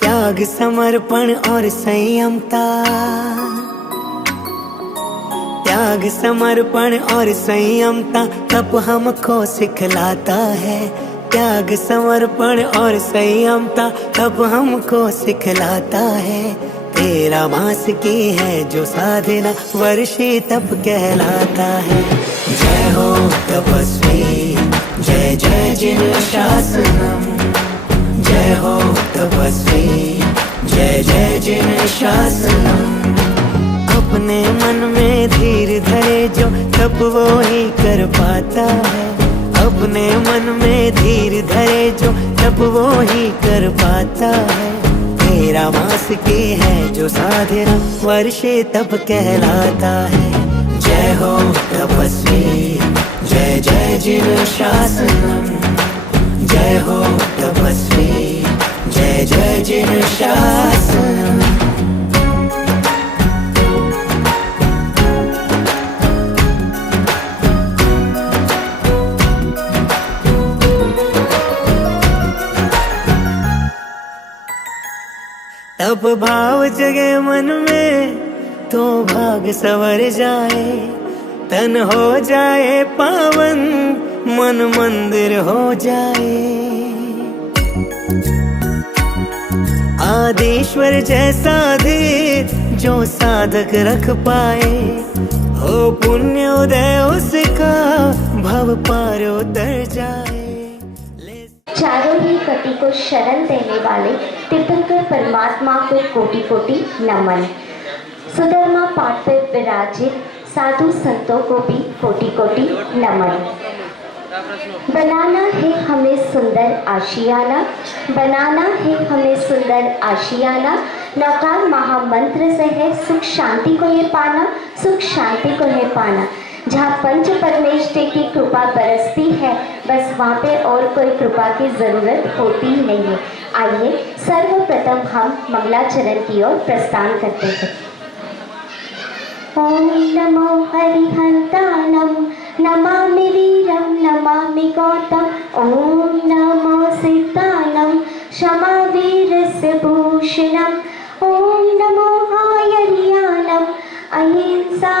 त्याग समर्पण और संयमता, त्याग समर्पण और संयमता तप हमको सिखलाता है। त्याग समर्पण और संयमता तप हमको सिखलाता है। तेरा मास की है जो साधना वर्षी तप कहलाता है। जय हो तपस्वी, जय जय जिन शासनम। जय हो तपस्वी, जय जय जिन शासनम। अपने मन में धीर धरे जो तप वो ही कर पाता है। अपने मन में धीर धरे जो तप वो ही कर पाता है। तेरा मास की है जो साधना वर्षे तप कहलाता है। जय हो तपस्वी, जय जय जिन शासनम। जय हो तपस्वी, जय जय जिन शासनम। तप भाव जगे मन में तो भाग सवर जाए। तन हो जाए पावन, मन मंदिर हो जाए। आदिश्वर जैसा धीर जो साधक रख पाए। हो पुण्य उदय उसका, भव पार उतर जाए। चारों ही गति को शरण देने वाले तीर्थंकर परमात्मा को कोटि कोटि नमन। सुधर्मा पाठ पर विराजित साधु संतों को भी कोटि कोटि नमन। बनाना है हमें सुंदर आशियाना, बनाना है हमें सुंदर आशियाना। नौकार महामंत्र से है सुख शांति को ये पाना, सुख शांति को है पाना। जहाँ पंच परमेश्वर की कृपा बरसती है, बस वहाँ पे और कोई कृपा की जरूरत होती ही नहीं है। आइए सर्वप्रथम हम मंगलाचरण की ओर प्रस्थान करते हैं। ओम नमो हरिहंतानम, नमामि वीरम नमामि गौतम। ओम नमो सिद्धानम, क्षमा वीरस्य भूषणम। ओम नमो आयर्यानम, अहिंसा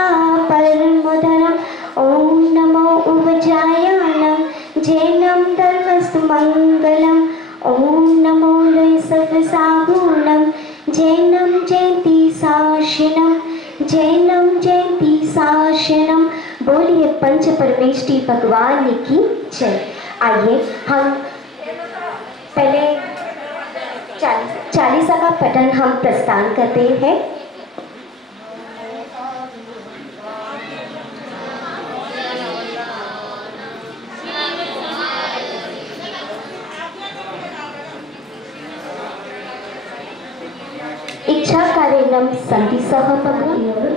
परमोधरम। ओम नमो उवजायानम, जैनम धर्मस्तु मंगलम। ओम नमो लयसर्वसागुणम, जैनम जयंती शासनम, जैनम जयंती शासनम। बोलिए पंच परमेष्टि भगवान की जय। आइए हम पहले चालीसा का पठन हम प्रस्थान करते हैं। इच्छा कारणम संति सह भगवान।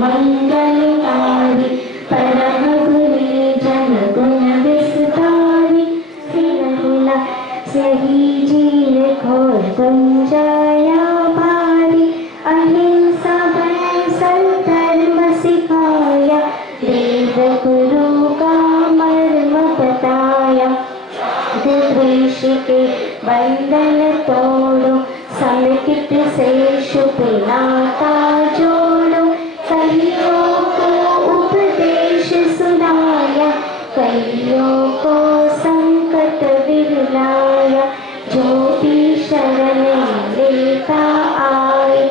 मंगलकारी परम गुणी जन गुण विस्तारी सिरहिला सही जीव घोर गुंजाया भारी अहिंसा बन धर्म सिखाया वेद गुरु का मर्म बताया द्वेष के बंधन तोड़ो समित से शुभ नाता जोड़ो कईयों को उपदेश सुनाया कईयों को संकट विरलाया जो भी शरण लेता आए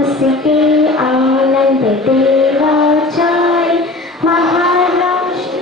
उसके आनंद देवा जाए महाराष्ट्र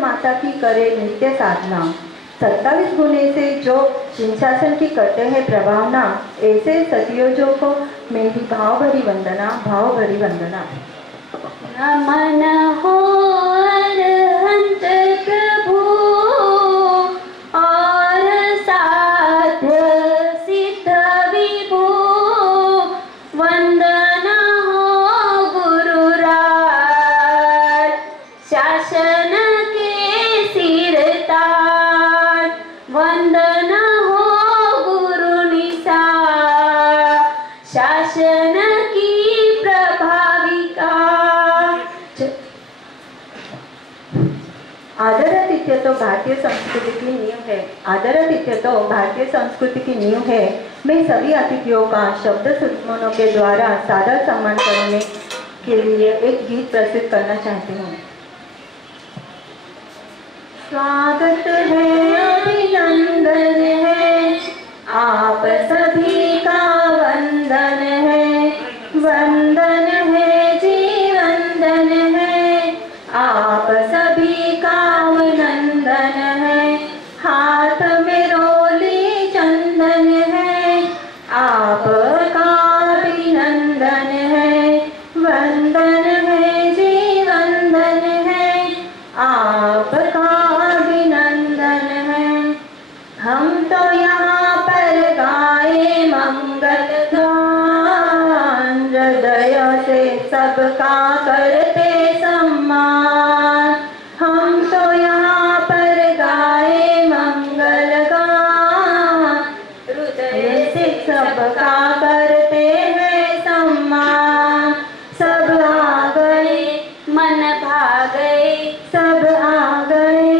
माता की करे नित्य साधना। 27 गुने से जो शीर्षासन की करते हैं प्रभावना, ऐसे सतयोजों को मेरी भाव भरी वंदना। नमन हो अरहंत प्रभु और साध्य सिद्ध विभु, वंदना हो गुरुराज शासन के सिरताज, वंदना हो गुरु निशा शासन की प्रभाविका। आदरातिथ्य तो भारतीय संस्कृति की नींव है। मैं सभी अतिथियों का शब्द सुमनों के द्वारा सादर सम्मान करने के लिए एक गीत प्रस्तुत करना चाहती हूँ। स्वागत है, अभिनंदन है, आप सभी का वंदन है, वंदन है जी वंदन है, आप सभी का अभिनंदन है। हाथ में रोली चंदन है, आपका अभिनंदन है, वंदन है जी वंदन है, आपका अभिनंदन है। हम तो यहाँ पर गाए मंगल गान, हृदय से सबका करते सम्मान। हम तो यहाँ पर गाए मंगल गान, हृदय से सबका करते हैं सम्मान। सब आ गए मन भा गए, सब आ गए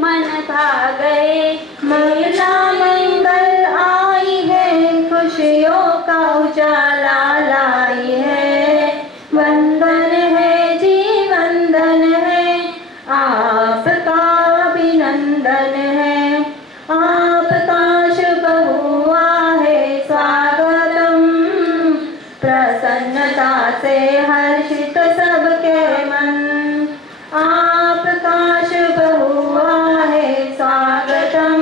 मन भा गए, महिला मंगल आई है, खुशियों का उजाला लाई है। वंदन है जी वंदन है, आपका अभिनंदन है, आपका शुभ हुआ है स्वागतम। प्रसन्नता से हर्षित सबके मन, आपका शुभ हुआ है स्वागतम।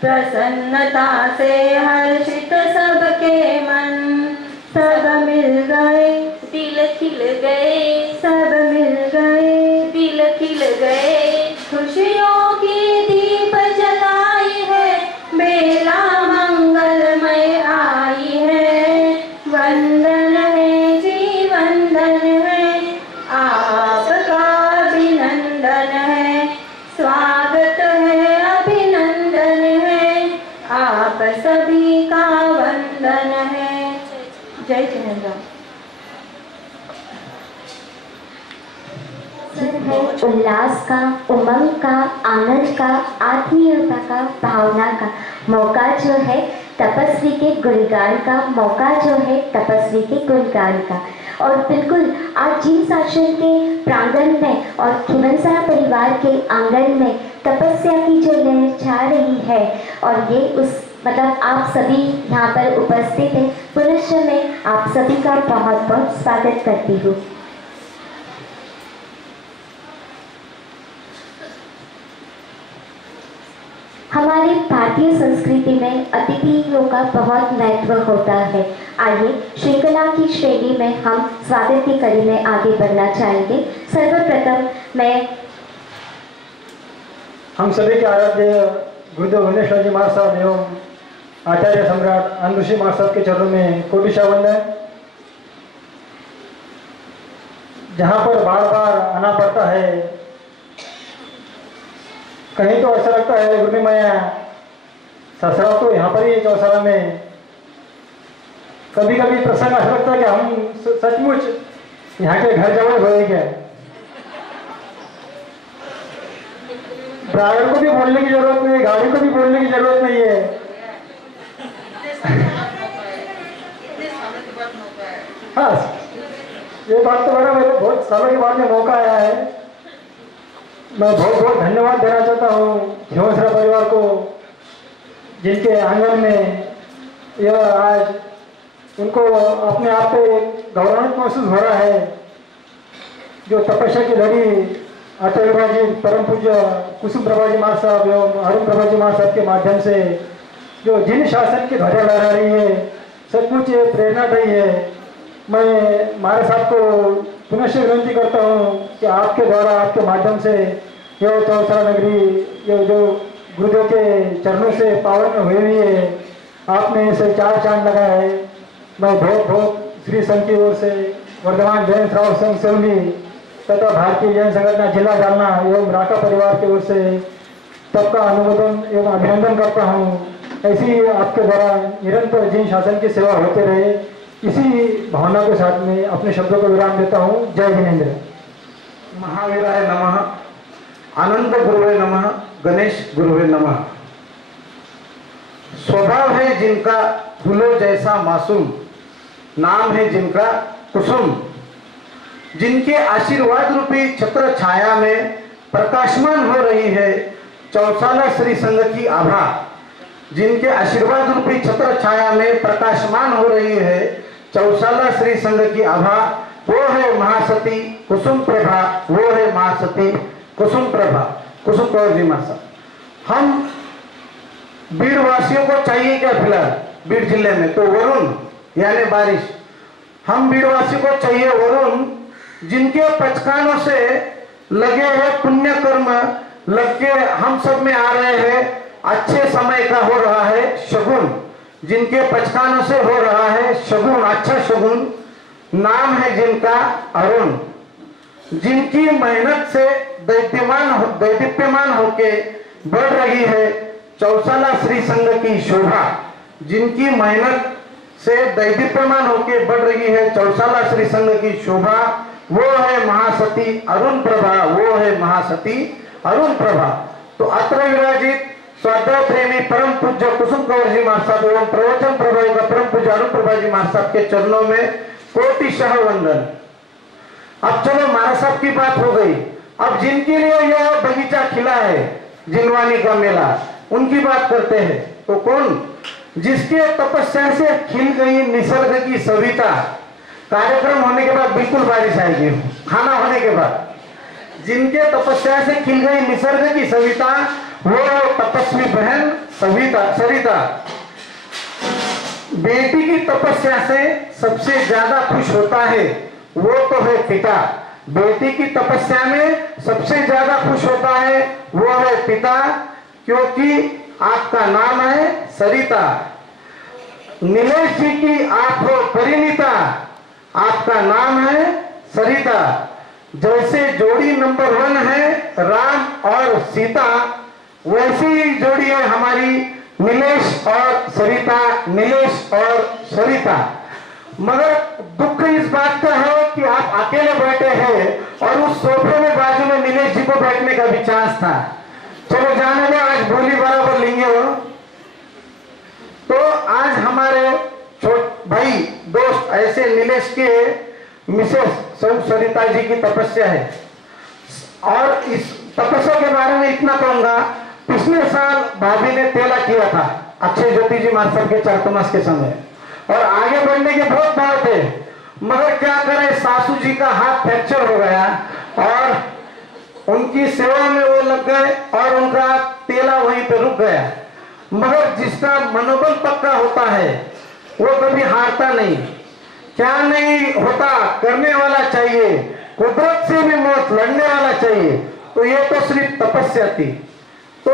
प्रसन्नता से हर्षित सबके मन, सब मिल गए दिल खिल गए, सब मिल गए दिल खिल गए, खुशियों की दीप जलाई है, बेला मंगलमय आई है। वंदन है जी वंदन है, आपका अभिनंदन है, स्वागत है अभिनंदन है, आप सभी का वंदन है। जय जिनेन्द्र। है उल्लास का, उमंग का, आनंद का, आत्मीयता का, भावना का मौका जो है तपस्वी के गुणगान का, मौका जो है तपस्वी के गुणगान का। और बिल्कुल आज जिन आश्रम के प्रांगण में और खिमनसरा परिवार के आंगन में तपस्या की जो लहर छा रही है, और ये उस मतलब आप सभी यहाँ पर उपस्थित हैं, पुनश्च मैं आप सभी का बहुत बहुत स्वागत करती हूँ। हमारे भारतीय संस्कृति में अतिथियों का बहुत महत्व होता है। आइए श्रृंखला की श्रेणी में हम स्वागत की कड़ी में आगे बढ़ना चाहेंगे। सर्वप्रथम मैं हम सभी के आराध्य गुरुदेव भुवनेश्वर जी महाराज साहब एवं आचार्य सम्राट आनंद ऋषि महाराज साहब के चरणों में कोटिशा वंदन। जहाँ पर बार बार आना पड़ता है, कहीं तो ऐसा लगता है गुरु मैया ससरा तो यहाँ पर ही चौसरा में, कभी कभी प्रसंग ऐसा लगता है कि हम सचमुच यहाँ के घर जवड़ हुए क्या। ड्राइवर को भी बोलने की जरूरत नहीं है, गाड़ी को भी बोलने की जरूरत नहीं है। हाँ, ये बात तो बड़ा मेरे बहुत सालों के बाद में मौका आया है। मैं बहुत बहुत धन्यवाद देना चाहता हूँ खिमनसरा परिवार को, जिनके आंगन में यह आज उनको अपने आप पे गौरवान्वित महसूस हो रहा है। जो तपस्या की लड़ी अटल जी, परम पूज्य कुसुम प्रभा जी महाराज साहब एवं अरुण प्रभा जी महाराज साहब के माध्यम से जो जिन शासन की ध्वजा लहरा रही है, सचमुच ये प्रेरणादायी है। मैं महाराज साहब को पुनः से विनती करता हूँ कि आपके द्वारा, आपके माध्यम से ये चौसा नगरी ये जो गुरुदेव के चरणों से पावन हुई हुई है, आपने इसे 4 चांद लगाया है। मैं बहुत बहुत श्री संघ की ओर से वर्धमान जैन श्रावक संघ सेवली तथा भारतीय जैन संगठन जिला जालना एवं राका परिवार की ओर से सबका अनुमोदन एवं अभिनंदन करता हूँ। ऐसी आपके द्वारा निरंतर जिन शासन की सेवा होते रहे, इसी भावना के साथ में अपने शब्दों को विराम देता हूँ। जय जिनेन्द्र। महावीराय नमः, आनंद गुरुवे नमः, गणेश गुरुवे नमः। स्वभाव है जिनका फूलों जैसा मासूम, नाम है जिनका कुसुम, जिनके आशीर्वाद रूपी छत्र छाया में प्रकाशमान हो रही है चौसाला श्री संघ की आभा। जिनके आशीर्वाद रूपी छत्र छाया में प्रकाशमान हो रही है चौसाला श्री संघ की आभा, वो है महासती कुसुम प्रभा, वो है महासती कुसुम प्रभा, कुसुम कौर जी मासा। हम बीड़ वासियों को चाहिए क्या फिलहाल बीड़ जिले में? तो वरुण यानी बारिश। हम बीड़ वासियों को चाहिए वरुण, जिनके पचकानों से लगे हैं पुण्य कर्म, लग के हम सब में आ रहे हैं, अच्छे समय का हो रहा है शगुन। जिनके पचकानों से हो रहा है शगुन, अच्छा शगुन, नाम है जिनका अरुण। जिनकी मेहनत से दैदीप्यमान होके बढ़ रही है चौसाला श्री संघ की शोभा। जिनकी मेहनत से दैदीप्यमान होके बढ़ रही है चौसाला श्री संघ की शोभा, वो है महासती अरुण प्रभा, वो है महासती अरुण प्रभा। तो अत्र विराजित स्वाध्याय प्रेमी परम पूज्य कुसुम कौर जी महाराज साहब एवं प्रवचन प्रभावी का परम पूज्य अरुण प्रभा जी महाराज साहब के चरणों में कोटिशः वंदन। अब चलो महाराज साहब की बात हो गई, अब जिनके लिए यह बगीचा खिला है जिनवानी का मेला, उनकी बात करते हैं। तो कौन? जिसके तपस्या से खिल गई निसर्ग की सविता। कार्यक्रम होने के बाद बिल्कुल बारिश आएगी, खाना होने के बाद। जिनके तपस्या से खिल गई निसर्ग की सविता, वो तपस्वी बहन सरिता। बेटी की तपस्या से सबसे ज्यादा खुश होता है वो तो है पिता। बेटी की तपस्या में सबसे ज्यादा खुश होता है वो है पिता, क्योंकि आपका नाम है सरिता। नीलेश जी की आप हो परिणीता, आपका नाम है सरिता। जैसे जोड़ी नंबर 1 है राम और सीता, वैसी ही जोड़ी है हमारी नीलेश और सरिता, नीलेश और सरिता। मगर दुख इस बात का है कि आप अकेले बैठे हैं और उस सोफे में बाजू में नीलेश जी को बैठने का भी चांस था। चलो जाने दो, आज बोली बराबर लेंगे वो। तो आज हमारे छोटे भाई दोस्त ऐसे नीलेश के मिसेस सरिता जी की तपस्या है। और इस तपस्या के बारे में इतना कहूंगा, पिछले साल भाभी ने तेला किया था अक्षय ज्योति जी महाराज साहब के चातुर्मास के समय, और आगे बढ़ने के बहुत भाव थे, मगर क्या करें सासू जी का हाथ फ्रैक्चर हो गया और उनकी सेवा में वो लग गए और उनका तेला वहीं पे रुक गया। मगर जिसका मनोबल पक्का होता है वो कभी हारता नहीं। क्या नहीं होता, करने वाला चाहिए, कुदरत से भी मौत लड़ने वाला चाहिए। तो ये तो सिर्फ तपस्या थी। तो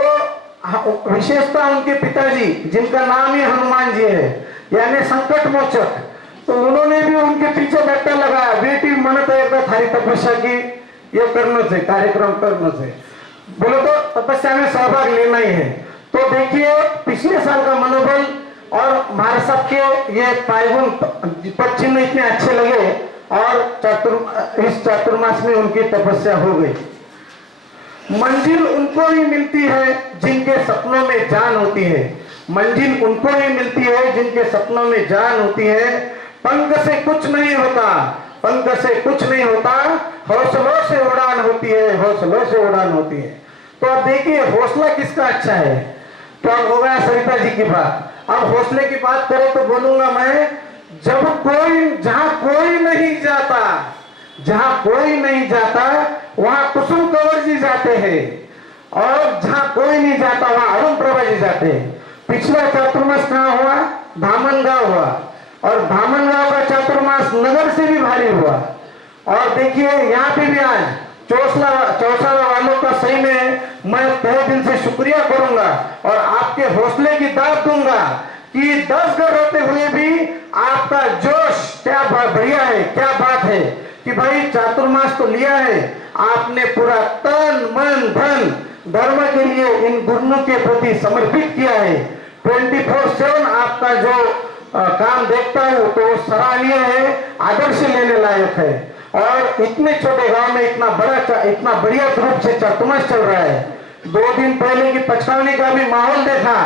विशेषता उनके पिताजी जिनका नाम ही हनुमान जी है, यानी संकट मोचक, तो उन्होंने भी उनके पीछे बैठा लगाया, बेटी मनत है थारी तपस्या की, ये करने से कार्यक्रम करने से बोलो तो तपस्या में सहभाग लेना ही है। तो देखिए पिछले साल का मनोबल और महाराज साहब के ये पायगुन पद चिन्ह इतने अच्छे लगे और इस चातुर्मास में उनकी तपस्या हो गई। मंजिल उनको ही मिलती है जिनके सपनों में जान होती है। मंजिल उनको ही मिलती है जिनके सपनों में जान होती है। पंख से कुछ नहीं होता, पंख से कुछ नहीं होता, हौसलों से उड़ान होती है, हौसलों से उड़ान होती है। तो अब देखिए हौसला किसका अच्छा है। तो अब हो गया सरिता जी की बात। अब हौसले की बात करें तो बोलूंगा मैं, जहां कोई नहीं जाता, जहां कोई नहीं जाता वहां कुसुम कौर और जहाँ कोई नहीं जाता वहां अरुण प्रभा जी जाते हैं। पिछला चातुर्मास कहाँ हुआ? धामनगांव हुआ, और धामनगांव का चातुर्मास नगर से भी भारी हुआ। और देखिए यहाँ पे भी आज चौसाला वालों का सही में मैं तहे दिल से शुक्रिया करूंगा और आपके हौसले की दाद दूंगा कि 10 घर रहते हुए भी आपका जोश क्या बढ़िया है, क्या बात है कि भाई चातुर्मास तो लिया है आपने, पूरा तन मन धन धर्म के लिए इन गुरुओं के प्रति समर्पित किया है। 24/7 आपका जो काम देखता हूँ तो सराहनीय है, आदर्श लेने लायक है। और इतने छोटे गांव में इतना बढ़िया रूप से चातुर्मास चल रहा है। 2 दिन पहले की पचकावनी का भी माहौल देखा,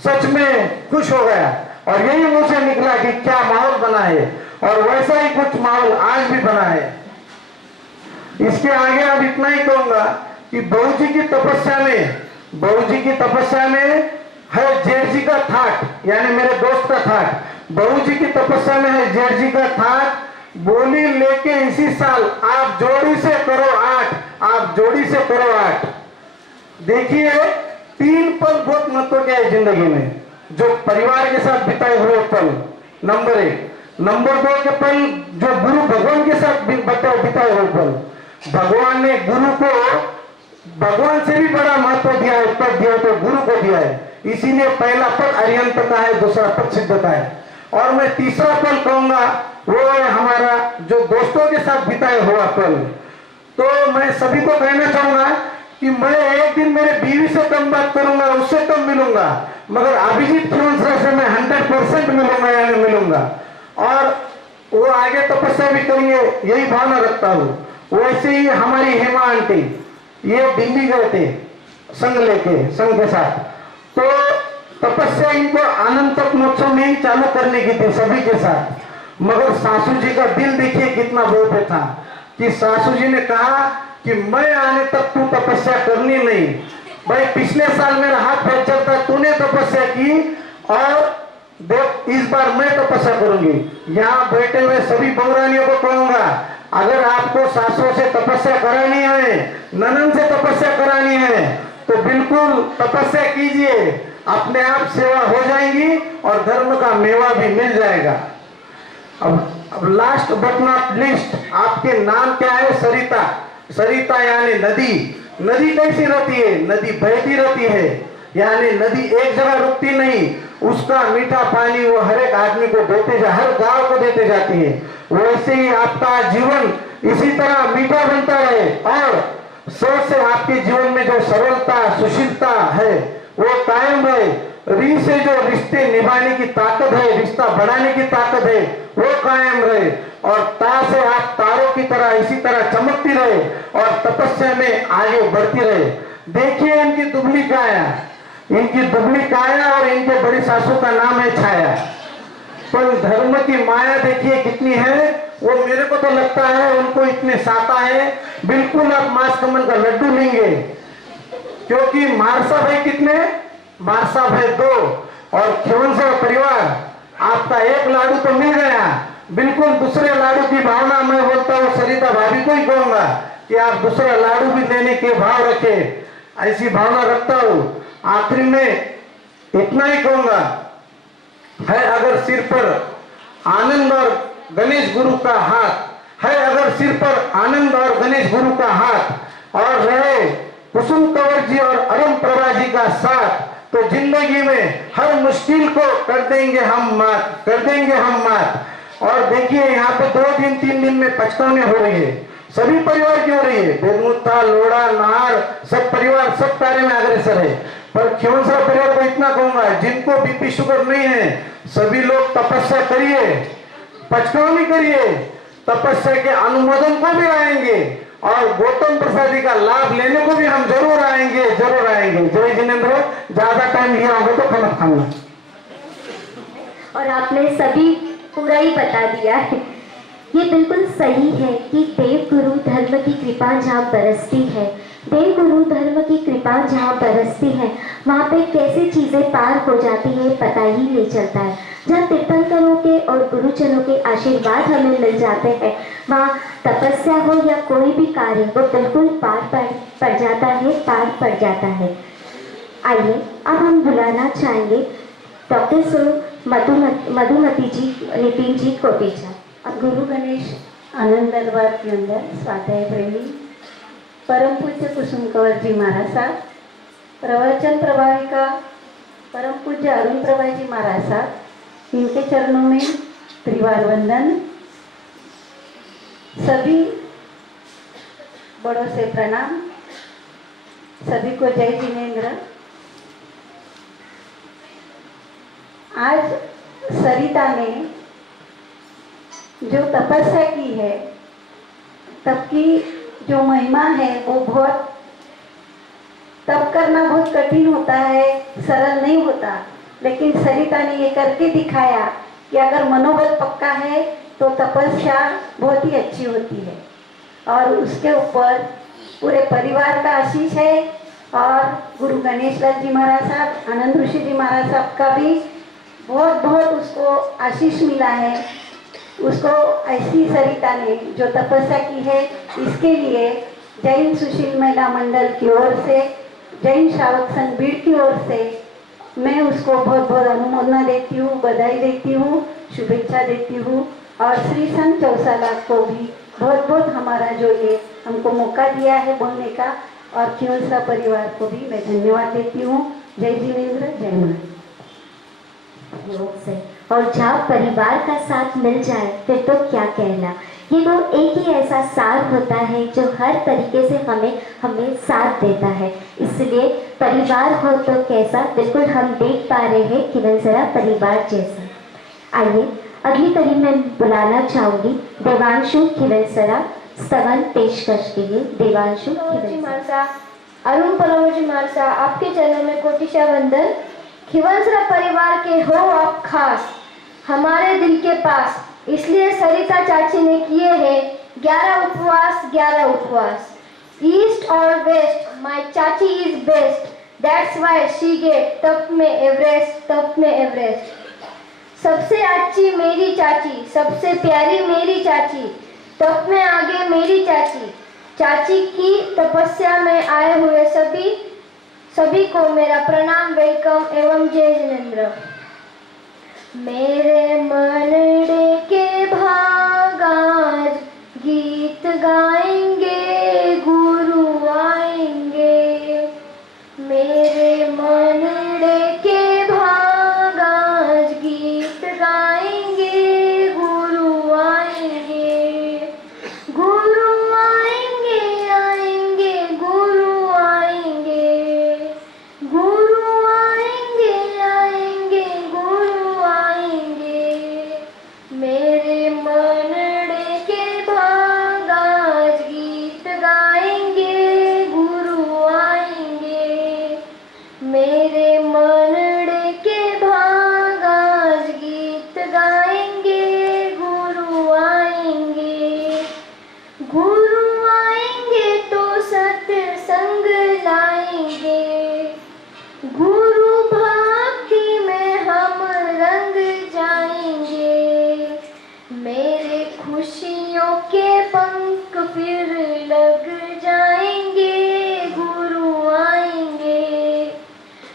सच में खुश हो गया और यही मुंह से निकला कि क्या माहौल बना है, और वैसा ही कुछ माहौल आज भी बना है। इसके आगे अब इतना ही कहूंगा कि बहू जी की तपस्या में है जेठ जी का थाट, यानी मेरे दोस्त का थाट। बहू जी की तपस्या में है जेठ जी का थाट। बोली लेके इसी साल आप जोड़ी से करो 8, आप जोड़ी से करो 8। देखिए 3 पल बहुत महत्व के है जिंदगी में, जो परिवार के साथ बिताए हुए पल नंबर 1, नंबर 2 के पल जो गुरु भगवान के साथ बिताए हुए पल। भगवान ने गुरु को भगवान से भी बड़ा महत्व दिया है, पद दिया तो गुरु को दिया है, इसीलिए पहला पद अरिहंतता है, दूसरा पद सिद्धता है। और मैं तीसरा पल कहूंगा वो है हमारा जो दोस्तों के साथ बिताए हुआ पल। तो मैं सभी को कहना चाहूंगा कि मैं एक दिन मेरे बीवी से कम बात करूंगा, उससे कम मिलूंगा, मगर अभिजीत खिवंसरा से मैं 100% मिलूंगा, यानी मिलूंगा। और वो आगे तपस्या भी करेंगे, यही भावना रखता हूँ। वैसे ही हमारी हेमा आंटी ये दिल्ली गए थे संघ के साथ, तो तपस्या इनको अनंत महोत्सव में ही चालू करने की थी सभी के साथ, मगर सासू जी का दिल देखिए कितना बहुत था कि सासू जी ने कहा कि मैं आने तक तू तपस्या करनी नहीं। भाई पिछले साल मेरा हाथ फ्रैक्चर था, तूने तपस्या की और देख इस बार मैं तपस्या करूंगी। यहाँ बैठे हुए सभी बहुरानियों को कहूंगा, अगर आपको सासों से तपस्या करानी है, ननन से तपस्या करानी है, तो बिल्कुल तपस्या कीजिए, अपने आप सेवा हो जाएगी और धर्म का मेवा भी मिल जाएगा। अब लास्ट बट नॉट लिस्ट, आपके नाम क्या है? सरिता यानी नदी। नदी कैसी रहती है? नदी बहती रहती है, यानी नदी एक जगह रुकती नहीं, उसका मीठा पानी वो हर एक आदमी को हर गांव को देते जाती है। वैसे ही आपका जीवन इसी तरह मीठा बनता है और सोच से आपके जीवन में जो सरलता सुशीलता है वो कायम रहे। री से जो रिश्ते निभाने की ताकत है, रिश्ता बढ़ाने की ताकत है, वो कायम रहे। और ता से आप तारों की तरह इसी तरह चमकती रहे और तपस्या में आगे बढ़ती रहे। देखिए इनकी दुबली काया और इनके बड़ी सासू का नाम है छाया। पर धर्म की माया देखिए कितनी है, वो मेरे को तो लगता है उनको इतने साता है, बिल्कुल आप मांस कमल का लड्डू लेंगे, क्योंकि मारसा भाई कितने? मारसा भाई 2 और खिवंसरा परिवार आपका 1 लाडू तो मिल गया, बिल्कुल दूसरे लाडू की भावना मैं बोलता हूँ सरिता भाभी को ही कहूंगा कि आप दूसरा लाडू भी देने के भाव रखे, ऐसी भावना रखता हूँ। आखिरी में इतना ही कहूंगा, है अगर सिर पर आनंद और गणेश गुरु का हाथ, है अगर सिर पर आनंद और गणेश गुरु का हाथ और रहे कुसुम कंवर जी और अरुण प्रभा जी का साथ, तो जिंदगी में हर मुश्किल को कर देंगे हम मात। और देखिए यहाँ पे 2 दिन 3 दिन में पचकाने हो रही है, सभी परिवार की हो रही है, बेदमुत्ता लोड़ा नार सब परिवार सब कार्य में अग्रसर है। पर खिवंसरा परिवार को इतना कहूंगा, जिनको बीपी शुगर नहीं है सभी लोग तपस्या करिए, पचकावनी करिए, तपस्या के अनुमोदन को भी आएंगे और गौतम प्रसादी का लाभ लेने को भी हम जरूर आएंगे। जय जिनेंद्र, ज्यादा टाइम लिया होगा तो खाना खाऊंगा। और आपने सभी पूरा ही बता दिया है। ये बिल्कुल सही है कि देव गुरु धर्म की कृपा जहाँ बरसती है, देव गुरु धर्म की कृपा जहाँ बरसती है, वहाँ पे कैसे चीज़ें पार हो जाती है पता ही नहीं चलता है। जहाँ तीर्थंकरों के और गुरुजनों के आशीर्वाद हमें मिल जाते हैं, वहाँ तपस्या हो या कोई भी कार्य वो बिल्कुल पार पड़ जाता है, पार पड़ जाता है। आइए अब हम बुलाना चाहेंगे डॉक्टर सो मधुमती जी नितिन जी कोटेचा। अब गुरु गणेश आनंद दरबार के अंदर स्वाध्याय प्रेमी परम पूज्य कुसुम कंवर जी महाराज साहब, प्रवचन प्रभाविका परम पूज्य अरुण प्रभा जी महाराज साहब, इनके चरणों में त्रिवार वंदन। सभी बड़ों से प्रणाम, सभी को जय जिनेन्द्र। आज सरिता ने जो तपस्या की है, तब की जो महिमा है वो बहुत, तप करना बहुत कठिन होता है, सरल नहीं होता, लेकिन सरिता ने ये करके दिखाया कि अगर मनोबल पक्का है तो तपस्या बहुत ही अच्छी होती है। और उसके ऊपर पूरे परिवार का आशीष है और गुरु गणेश लाल जी महाराज साहब, आनंद ऋषि जी महाराज साहब का भी बहुत बहुत उसको आशीष मिला है। उसको ऐसी सरिता ने जो तपस्या की है, इसके लिए जैन सुशील महिला मंडल की ओर से, जैन श्रावक संघ बीड़ की ओर से मैं उसको बहुत बहुत अनुमोदना देती हूँ, बधाई देती हूँ, शुभेच्छा देती हूँ। और श्री संत चौसाला को भी बहुत बहुत हमारा जो ये हमको मौका दिया है बोलने का, और खियोंसरा परिवार को भी मैं धन्यवाद देती हूँ। जय जिनेन्द्र, जय मां। योग से और जब परिवार का साथ मिल जाए फिर तो क्या कहना। ये वो एक ही ऐसा सार होता है जो हर तरीके से हमें साथ देता है। इसलिए परिवार हो तो कैसा, बिल्कुल हम देख पा रहे हैं खिवंसरा परिवार जैसा। आइए अगली कड़ी में बुलाना चाहूंगी देवांशु खिवंसरा स्तवन पेशकश के लिए। देवांशु खिवंसरा, अरुण जी मारसा, आपके चरणों में कोटिशा वंदन। खिवंसरा परिवार के हो आप खास, हमारे दिल के पास, इसलिए सरिता चाची ने किए हैं 11 उपवास 11 उपवास। ईस्ट और वेस्ट माय चाची is best, that's why she get top में एवरेस्ट, टॉप में एवरेस्ट। सबसे अच्छी मेरी चाची, सबसे प्यारी मेरी चाची, टॉप में आगे मेरी चाची। चाची की तपस्या में आए हुए सभी को मेरा प्रणाम, वेलकम एवं जय जिनेन्द्र। मेरे मनड़े के भाग आज गीत गाएंगे, गुरु आएंगे। मेरे मनड़े के भाग आज गीत गाएंगे, गुरु आएंगे। गुरु आएंगे, आएंगे गुरु आएंगे, गुरु आएंगे, आएंगे गुरु आएंगे। मेरे मनड़े के भाग आज गीत गाएंगे, गुरु आएंगे। मेरे मनड़े के भाग आज गीत गाएंगे, गुरु आएंगे। गुरु आएंगे तो सत्संग लाएंगे, गुरु भक्ति में हम रंग जाएंगे। मेरे खुशियों के पंख फिर लग जाएंगे, गुरु आएंगे।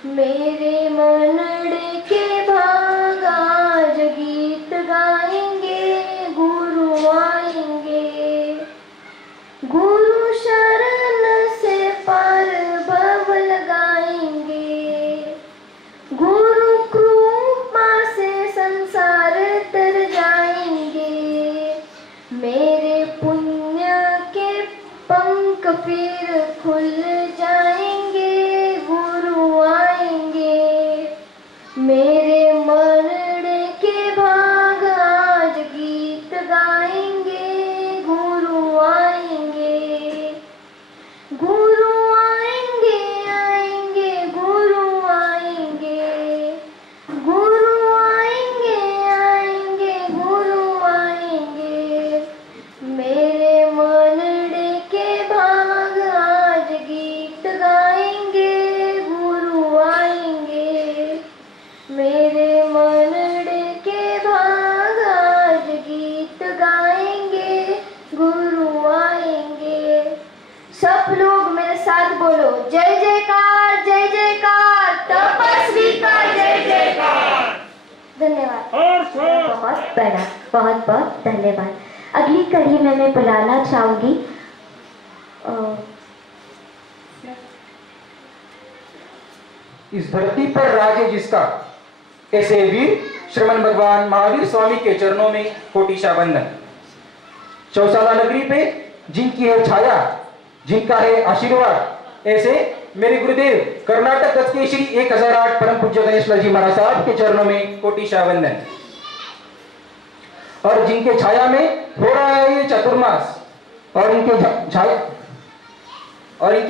मेरे मनड़े के भाग आज गीत गाएंगे, गुरु आएंगे। गुरु शरण से पार भव लगाएंगे, गुरु कृपा से संसार तर जाएंगे। मेरे पुण्य के पंख जय जयकार तपस्वी का जय जयकार। धन्यवाद। बहुत बहुत धन्यवाद। अगली कड़ी में मैं बुलाना चाहूंगी इस धरती पर राज है जिसका, ऐसे वीर श्रमण भगवान महावीर स्वामी के चरणों में कोटिशा वंदन। चौसाला नगरी पे जिनकी है छाया, जिनका है आशीर्वाद, ऐसे मेरे गुरुदेव कर्नाटक गज के श्री 1008 परम पूज्य गणेश लाल जी महाराज साहब के चरणों में कोटिशा वंदन। और जिनके छाया में हो रहा है ये चतुर्मास, और इनके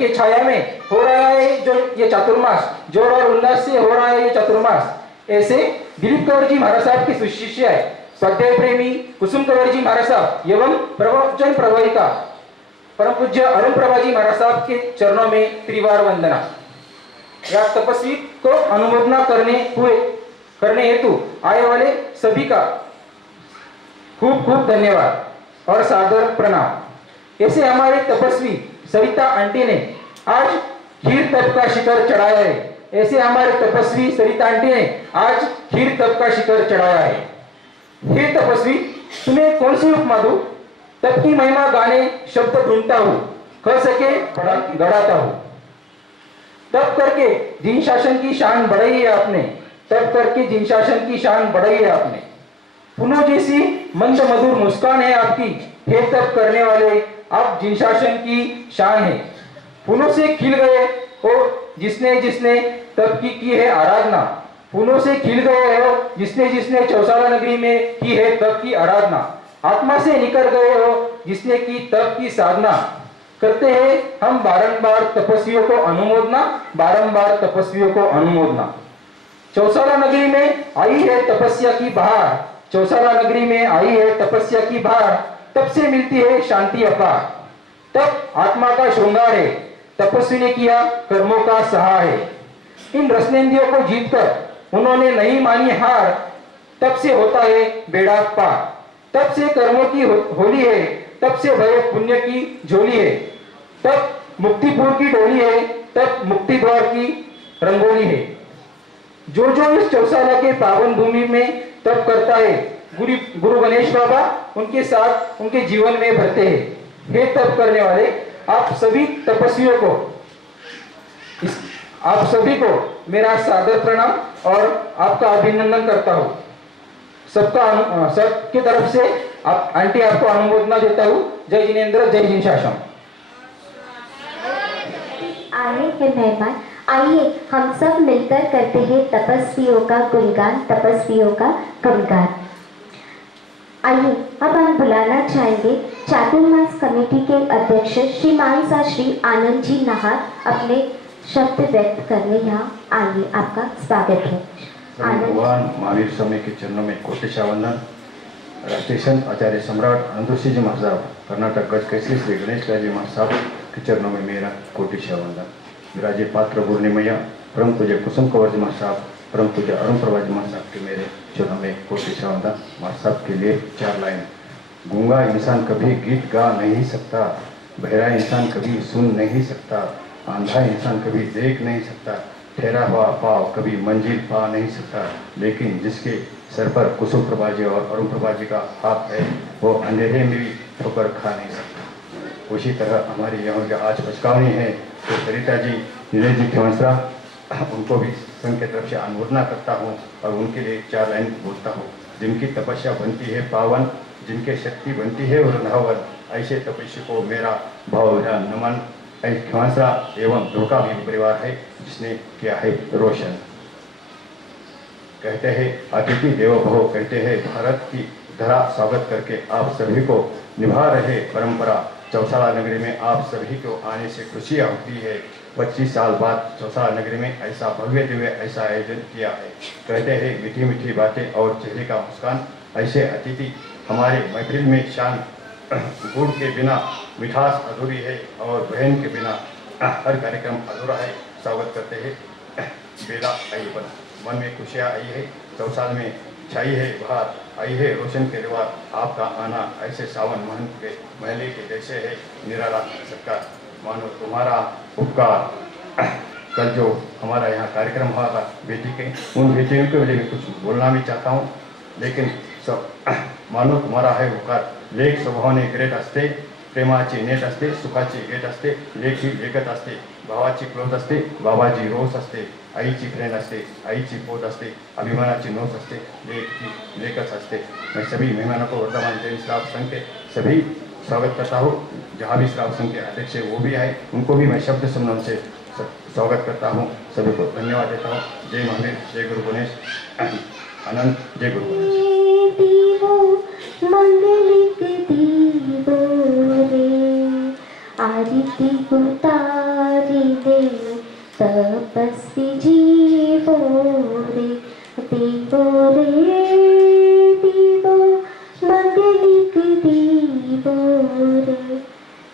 छाया में हो रहा है जो ये चतुर्मास, जोर और उल्लास से हो रहा है ये चतुर्मास। ऐसे दिलीप कंवर जी महाराज साहब की शिष्य है स्वाध्याय प्रेमी कुसुम कंवर जी महाराज साहब एवं प्रवचन प्रवहिका परम पूज्य अरुण प्रभा जी महाराज साहब के चरणों में त्रिवार वंदना। या तपस्वी को अनुमोदना करने हेतु आए वाले सभी का खूब खूब धन्यवाद और सादर प्रणाम। ऐसे हमारे तपस्वी सरिता आंटी ने आज खीर तप का शिखर चढ़ाया है। ऐसे हमारे तपस्वी सरिता आंटी ने आज खीर तप का शिखर चढ़ाया है। हे तपस्वी, तुम्हें कौन सी उपमा दूं? तप की महिमा गाने शब्द ढूंढता हूं, कह सके गढ़ाता हूं। तप करके जिन शासन की शान बढ़ाई है आपने, तप करके जिन शासन की शान बढ़ाई है आपने। फूलों जैसी मंद मधुर मुस्कान है आपकी, हे तप करने वाले आप जिन शासन की शान है। फूलों से खिल गए हो जिसने जिसने तप की है आराधना। फूलों से खिल गए हो जिसने जिसने चौसाला नगरी में की है तप की आराधना। आत्मा से निकल गए हो जिसने की तप की साधना। करते हैं हम बारंबार तपस्वियों को अनुमोदना, बारंबार तपस्वियों को अनुमोदना। चौसाला नगरी में आई है तपस्या की बहार, चौसाला नगरी में आई है तपस्या की बहार। तप से मिलती है शांति अपार। तप आत्मा का श्रृंगार है, तपस्वी ने किया कर्मों का सहार है। इन रसनेंद्रियों को जीतकर उन्होंने नहीं मानी हार। तप से होता है बेड़ा पार। तप से कर्मों की होली है, तप से भय पुण्य की झोली है। तप मुक्तिपुर की डोली है, तप मुक्ति द्वार की रंगोली है। जो जो इस चौसाला के पावन भूमि में तप करता है, गुरु गणेश बाबा उनके साथ उनके जीवन में भरते हैं। हे तप करने वाले आप सभी तपस्वियों को, आप सभी को मेरा सादर प्रणाम और आपका अभिनंदन करता हूँ। सबकी तरफ से आप आंटी आपको अनुमोदना देता हूँ। जय जिनेन्द्र, जय जिन शासन। आए हैं मेहमान, आइए हम सब मिलकर करते हैं तपस्वियों का गुणगान, तपस्वियों का गुणगान। आइए अब हम बुलाना चाहेंगे चातुर्मास कमेटी के अध्यक्ष श्रीमान सा श्री आनंद जी नाहर अपने शब्द व्यक्त करने यहाँ आइए, आपका स्वागत है। भगवान महावीर स्वामी के चरणों में कोटिशा वंदन। राष्ट्रीय संत आचार्य सम्राट अनंतुषी जी महाराज साहब कर्नाटक गज कैसे श्री गणेश लाल जी महाराज साहब के चरणों में मेरा कोटिशा वंदन। विराजे पात्र पूर्णिमैया परम पूज्य कुसुम कंवर जी महाराज साहब, परम पूज्य अरुण प्रभा जी महाराज साहब के मेरे चरणों में कोटिशा वंदन। महाराज साहब के लिए 4 लाइन। गूंगा इंसान कभी गीत गा नहीं सकता, बहरा इंसान कभी सुन नहीं सकता, आंधा इंसान कभी देख नहीं सकता, ठहरा हुआ पाव कभी मंजिल पा नहीं सकता, लेकिन जिसके सर पर कुसुम प्रभा जी और अरुण प्रभा जी का हाथ है वो अंधेरे में भी ठोकर खा नहीं सकता। उसी तरह हमारी यहाँ जो आज पचकावनी है तो सरिता जी, नीरज जी खिवंसरा, उनको भी संघ की तरफ से अनुमोदना करता हूँ और उनके लिए 4 लाइन बोलता हूँ। जिनकी तपस्या बनती है पावन, जिनके शक्ति बनती है वृंदावन, ऐसे तपस्या को मेरा भावभरा नमन। खिवंसरा एवं दुर्गा भी परिवार है जिसने किया है रोशन। कहते हैं अतिथि देवो भव, कहते हैं भारत की धरा स्वागत करके आप सभी को निभा रहे परंपरा। चौसाला नगरी में आप सभी को आने से खुशियाँ होती है। 25 साल बाद चौसाला नगरी में ऐसा भव्य दिव्य ऐसा आयोजन किया है। कहते हैं मीठी मीठी बातें और चेहरे का मुस्कान, ऐसे अतिथि हमारे महफिल में शान। गुड़ के बिना मिठास अधूरी है और बहन के बिना हर कार्यक्रम अधूरा है। स्वागत करते हैं बेला आई बन। मन में खुशियाँ आई है, चौसाल में छाई है बहार, आई है रोशन के रिवार। आपका आना ऐसे सावन महंत के महले के जैसे है निराला सरकार। मानो तुम्हारा उपकार कल जो हमारा यहाँ कार्यक्रम हुआ था बेटी के, उन बेटियों के लिए भी कुछ बोलना भी चाहता हूँ, लेकिन सब मानो तुम्हारा है होकार लेख स्वभावाने ग्रेट असते, प्रेमाची नेट असते, सुखाची गेट असते, लेखी लेखत असते, भावाची क्लोज असते, बाबाची रोस असते, आईची फ्रेंड असते, आईची पोत असते, अभिमानाची नोस असते, लेखची लेखच असते। मैं सभी मेहमानों को वर्तमान जैन श्राव संघ के सभी स्वागत करता हूँ। जहाँ भी श्राव संघ के अध्यक्ष है वो भी आए, उनको भी मैं शब्द सम्मान से स्वागत करता हूँ। सभी को धन्यवाद देता हूँ। जय महावीर, जय गुरु गणेश, आनंद, जय गुरु गणेश। मंगलिक दीवो रे आरती उतारी दे तपस्वी जीवो रे दीवो रे दीवो मंगलिक दीवो रे।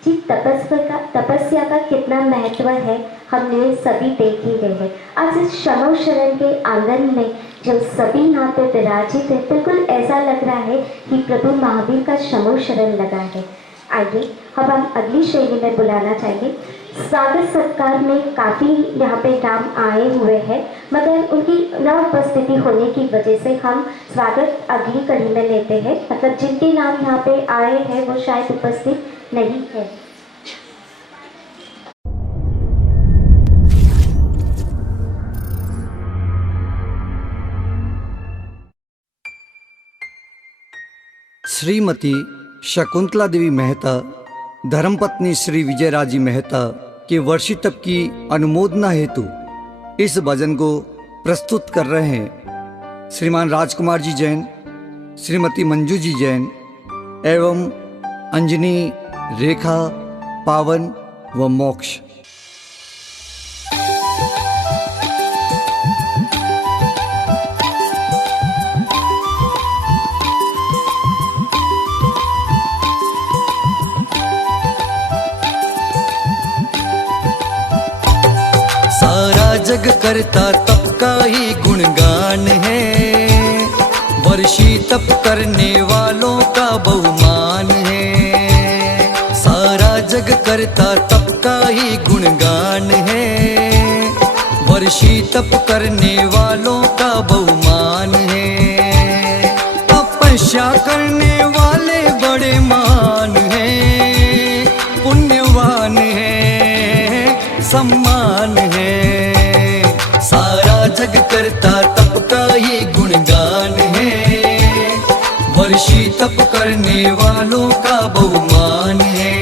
जी तपस्या का कितना महत्व है हमने सभी देख ही गए हैं। आज इस शमो शरण के आंगन में जो सभी यहाँ पे विराजित है, बिल्कुल ऐसा लग रहा है कि प्रभु महावीर का शमो शरण लगा है। आइए अब हम अगली शैली में बुलाना चाहेंगे। स्वागत सत्कार में काफ़ी यहाँ पे नाम आए हुए हैं, मगर उनकी न उपस्थिति होने की वजह से हम स्वागत अगली कड़ी में लेते हैं। मतलब जिनके नाम यहाँ पे आए हैं वो शायद उपस्थित नहीं है। श्रीमती शकुंतला देवी मेहता, धर्मपत्नी श्री विजयराजी मेहता के वर्षितप की अनुमोदना हेतु इस भजन को प्रस्तुत कर रहे हैं श्रीमान राजकुमार जी जैन, श्रीमती मंजू जी जैन एवं अंजनी, रेखा, पावन व मोक्ष। सारा जग करता तप का ही गुणगान है, वर्षी तप करने वालों का बहुमान है। सारा जग करता तप का ही गुणगान है, वर्षी तप करने वालों का बहुमान है। तपस्या करने वाले बड़े मान हैं, पुण्यवान है, सम्मान है। सारा जग करता तप का ही गुणगान है, वर्षी तप करने वालों का बहुमान है।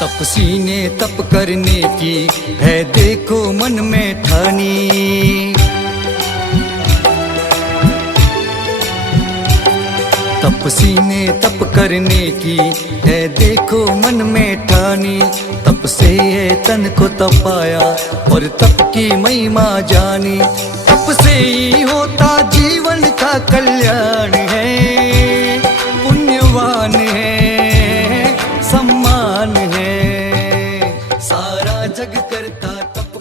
तपसी ने तप करने की है देखो मन में ठानी, तपसी ने तप करने की है देखो मन में ठानी। तप से है तन को तपाया और तप की महिमा जानी, तप से ही होता जीवन का कल्याण है, पुण्यवान है, सम्मान है। सारा जग करता तप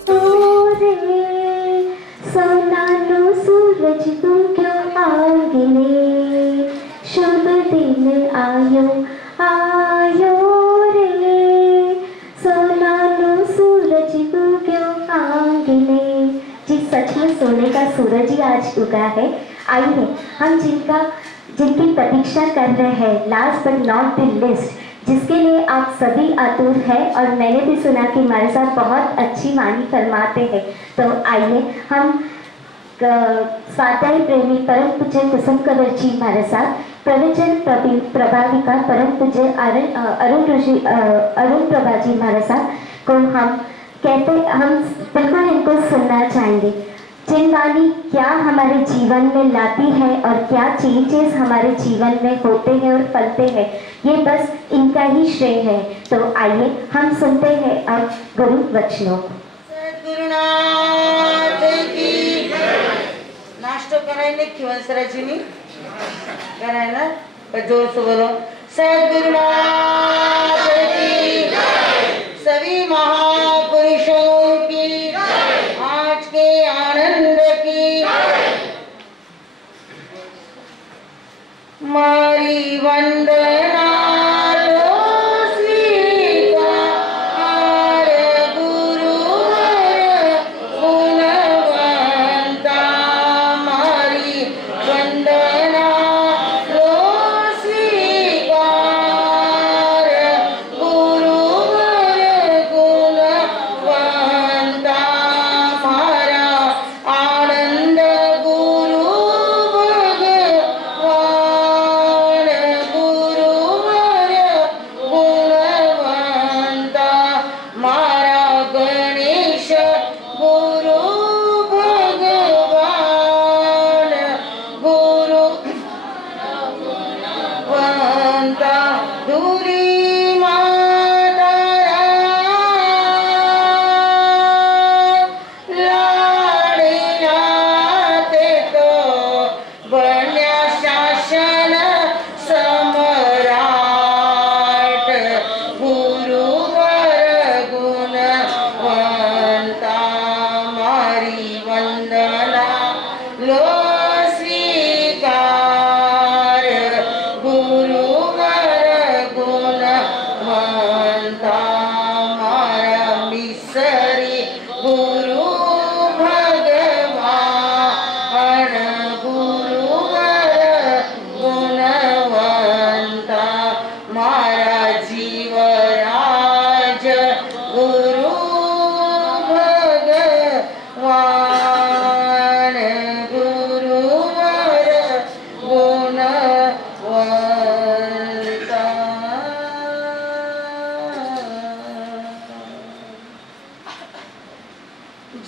सोना लो सूरज को क्यों आंगने, शुभ दिन आयो आयो रे। सोना लो सूरज को क्यों आंगने। जी सच में सोने का सूरज ही आज उगा है। आइए हम जिनकी प्रतीक्षा कर रहे हैं, last but not the list, जिसके लिए आप सभी आतुर हैं और मैंने भी सुना कि हमारे साथ बहुत अच्छी वाणी फरमाते हैं। तो आइए हम स्वाध्याय प्रेमी परम पूज्य कुसुम कंवर जी हमारे साथ, प्रवचन प्रभाविका परम पूज्य अरुण प्रभा जी हमारे साथ को हम बिल्कुल इनको सुनना चाहेंगे। चिन्हवाणी क्या हमारे जीवन में लाती है और क्या चेंजेस हमारे जीवन में होते हैं और फलते हैं, ये बस इनका ही श्रेय है। तो आइए हम सुनते हैं अब गुरु वचनों को। सद्गुरुनाथ की नाश्तो करायला खिवंसराजीनी करायला पर जोर से बोलो सद्गुरुनाथ की सभी महापुरुषों की आज के आनंद की मारी वंदना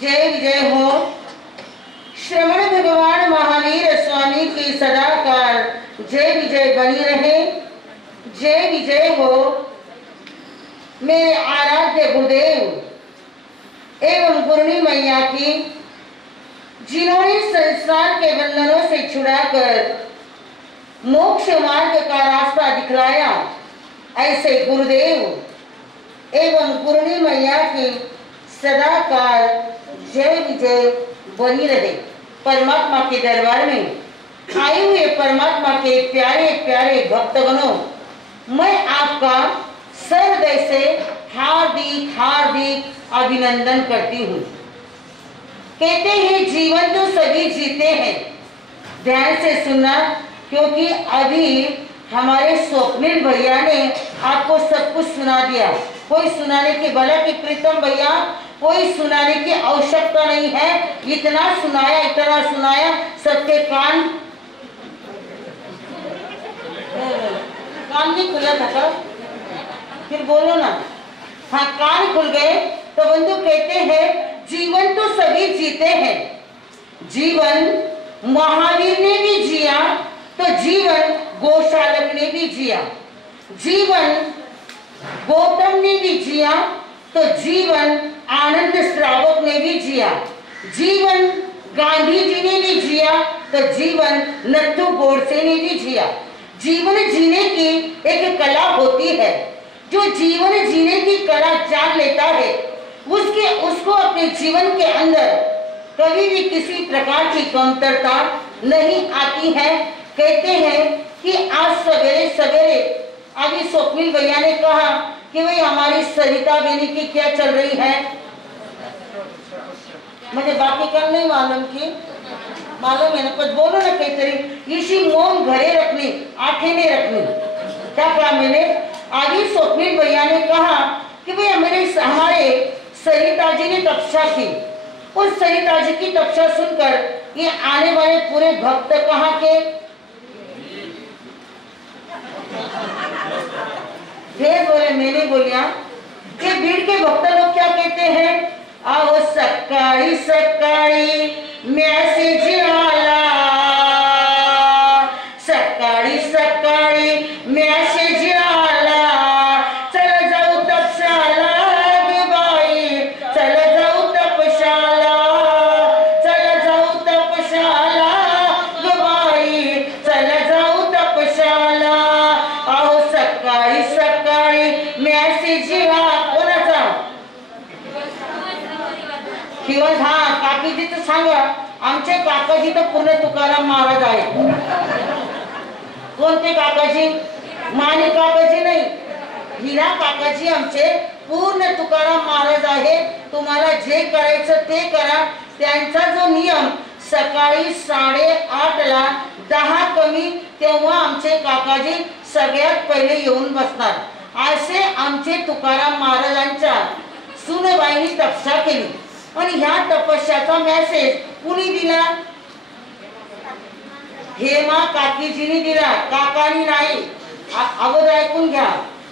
जय विजय हो। श्रवण भगवान महावीर स्वामी की सदाकाल जय विजय बनी रहे। जय विजय हो मेरे आराध्य गुरुदेव एवं गुरुनी मैया की, जिन्होंने संसार के बंधनों से छुड़ाकर मोक्ष मार्ग का रास्ता दिखलाया। ऐसे गुरुदेव एवं गुरुनी मैया की सदाकाल जय विजय बनी रहे। परमात्मा के दरबार में आए हुए परमात्मा के प्यारे प्यारे भक्तगणों, मैं आपका सहृदय से हार्दिक हार्दिक अभिनंदन करती हूँ। कहते हैं जीवन तो सभी जीते हैं, ध्यान से सुनना, क्योंकि अभी हमारे स्वप्निल भैया ने आपको सब कुछ सुना दिया। कोई सुनाने के भला कि प्रीतम भैया कोई सुनाने की आवश्यकता नहीं है, इतना सुनाया सबके कान नहीं खुला था। फिर बोलो ना, हाँ कान खुल गए। तो बंधु कहते हैं जीवन तो सभी जीते हैं। जीवन महावीर ने भी जिया तो जीवन गोशालक ने भी जिया, जीवन गौतम ने भी जिया तो जीवन आनंद श्रावक ने भी जिया, जीवन गांधी जी ने भी जिया तो जीवन नथु गोडसे ने भी जिया। जीवन जीने की एक कला होती है। जो जीवन जीने की कला जान लेता है उसको अपने जीवन के अंदर कभी भी किसी प्रकार की कमतरता नहीं आती है। कहते हैं कि आज सवेरे सवेरे अभी स्वप्निल भैया ने कहा कि भाई हमारी सरिता बेनी की क्या चल रही है। मुझे बाकी का नहीं मालूम की मालूम है ना, कुछ बोलो ना कई तरी इसी मोम घरे रखनी आंखें नहीं रखनी। क्या कहा मैंने? आगे स्वप्निल भैया ने कहा कि भाई हमारे सरिता जी ने तपस्या की। उस सरिता जी की तपस्या सुनकर ये आने वाले पूरे भक्त कहाँ के ढेर बोले। मैंने बोलिया कि भीड़ के भक्त लोग क्या कहते हैं अहो सकाळी सकाळी मेसेज आला, सकाळी सकाळी मेसेज आला, चल जाऊ तपशाला ग बाई, चल जाऊ तपशाला, चल जाऊ तपशाला ग बाई, चल जाऊ तपशाला. अहो सकाळी सकाळी मेसेज कोणाचा? किंवा हा काकीजी तर सांगा, आमचे काकाजी तर पूर्ण तुकाराम महाराज आहेत. कोणते काकाजी? माने काकाजी नाही, हिरा काकाजी आमचे पूर्ण तुकाराम महाराज आहे. तुम्हाला जे करायचं ते करा. त्यांचा जो नियम सकाळी 8:30ला 10 कमी तेव्हा आमचे काकाजी सगळ्यात पहिले येऊन बसणार. असे आमचे तुकाराम महाराजांच्या सुनबाईंनी तपस्या केली आणि ह्या तपस्याचा मेसेज कुणी दिला? हेमा काकीजींनी दिला, काकानी नाही. अगोदर ऐकून घ्या.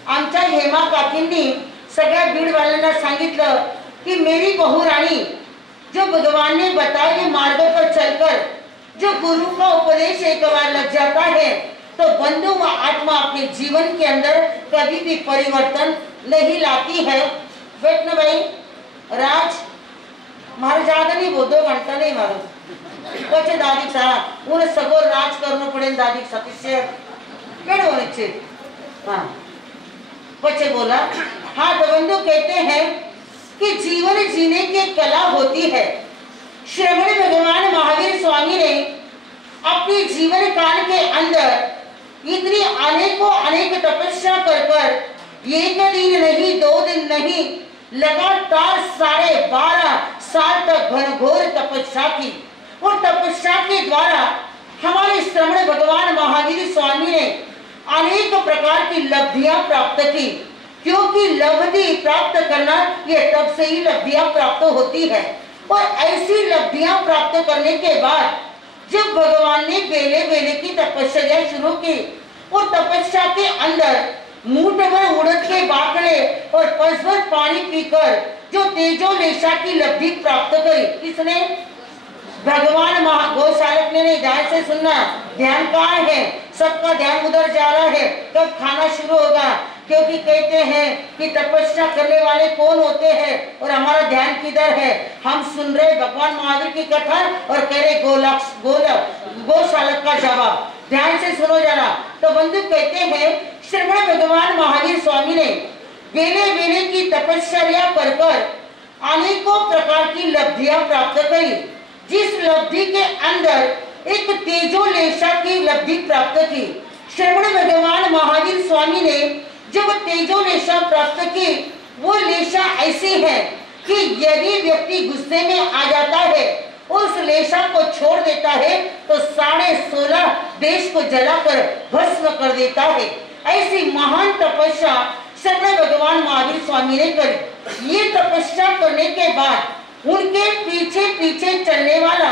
आमच्या हेमा काकींनी सगळ्या बीडवाल्यांना सांगितलं कि मेरी बहू रानी, जो भगवान ने बताए हुए मार्ग पर चलकर जो गुरु का उपदेश एक बार लग जाता है तो बंधु व आत्मा अपने जीवन के अंदर कभी भी परिवर्तन नहीं लाती है. बैठना भाई. राज मारे ज्यादा नहीं, वो 2 घंटा नहीं मारो. पचे दादी सा उन्हें सगों राज करना पड़े. दादी सतिशय केड़े होने चाहिए. हाँ पचे बोला. हाँ तो बंधु कहते हैं कि जीवन जीने की कला होती है. श्रवण भगवान महावीर स्वामी ने अपने जीवन काल के अंदर इतनी अनेक तपस्या कर एक दिन नहीं 2 दिन नहीं लगातार 12.5 साल तक घनघोर तपस्या की. और तपस्या के द्वारा हमारे श्रवण भगवान महावीर स्वामी ने अनेक प्रकार की लब्धियां प्राप्त की. क्योंकि लब्धि प्राप्त करना ये तब से ही लब्धियां प्राप्त होती है. और ऐसी लब्धियां प्राप्त करने के बाद जब भगवान ने बेले बेले की तपस्या शुरू की और तपस्या के अंदर मुठ भर उड़द के बाकड़े और पस भर पानी पीकर जो तेजो लेशा की लब्धि प्राप्त करी. किसने? भगवान गौशालक ने. नहीं, ध्यान से सुनना. ध्यान कहाँ है? सबका ध्यान उधर जा रहा है. कब खाना शुरू होगा? क्योंकि कहते हैं कि तपस्या करने वाले कौन होते हैं और हमारा ध्यान किधर है. हम सुन रहे भगवान महावीर की कथा और कह रहे गौशालक का जवाब. ध्यान से सुनो जरा. तो बंधु कहते हैं श्रवण भगवान महावीर स्वामी ने बेले बेले की तपस्या कर अनेकों प्रकार की लब्धियां प्राप्त करी. जिस लब्धि के अंदर एक तेजो लेशा की लब्धि प्राप्त की. श्रवण भगवान महावीर स्वामी ने जब तेजो लेशा प्राप्त की, वो लेशा ऐसी है कि यदि व्यक्ति गुस्से में आ जाता है उस लेशा को छोड़ देता है तो 16.5 देश को जलाकर भस्म कर देता है. ऐसी महान तपस्या श्रवण भगवान महावीर स्वामी ने करी. ये तपस्या करने के बाद उनके पीछे पीछे चलने वाला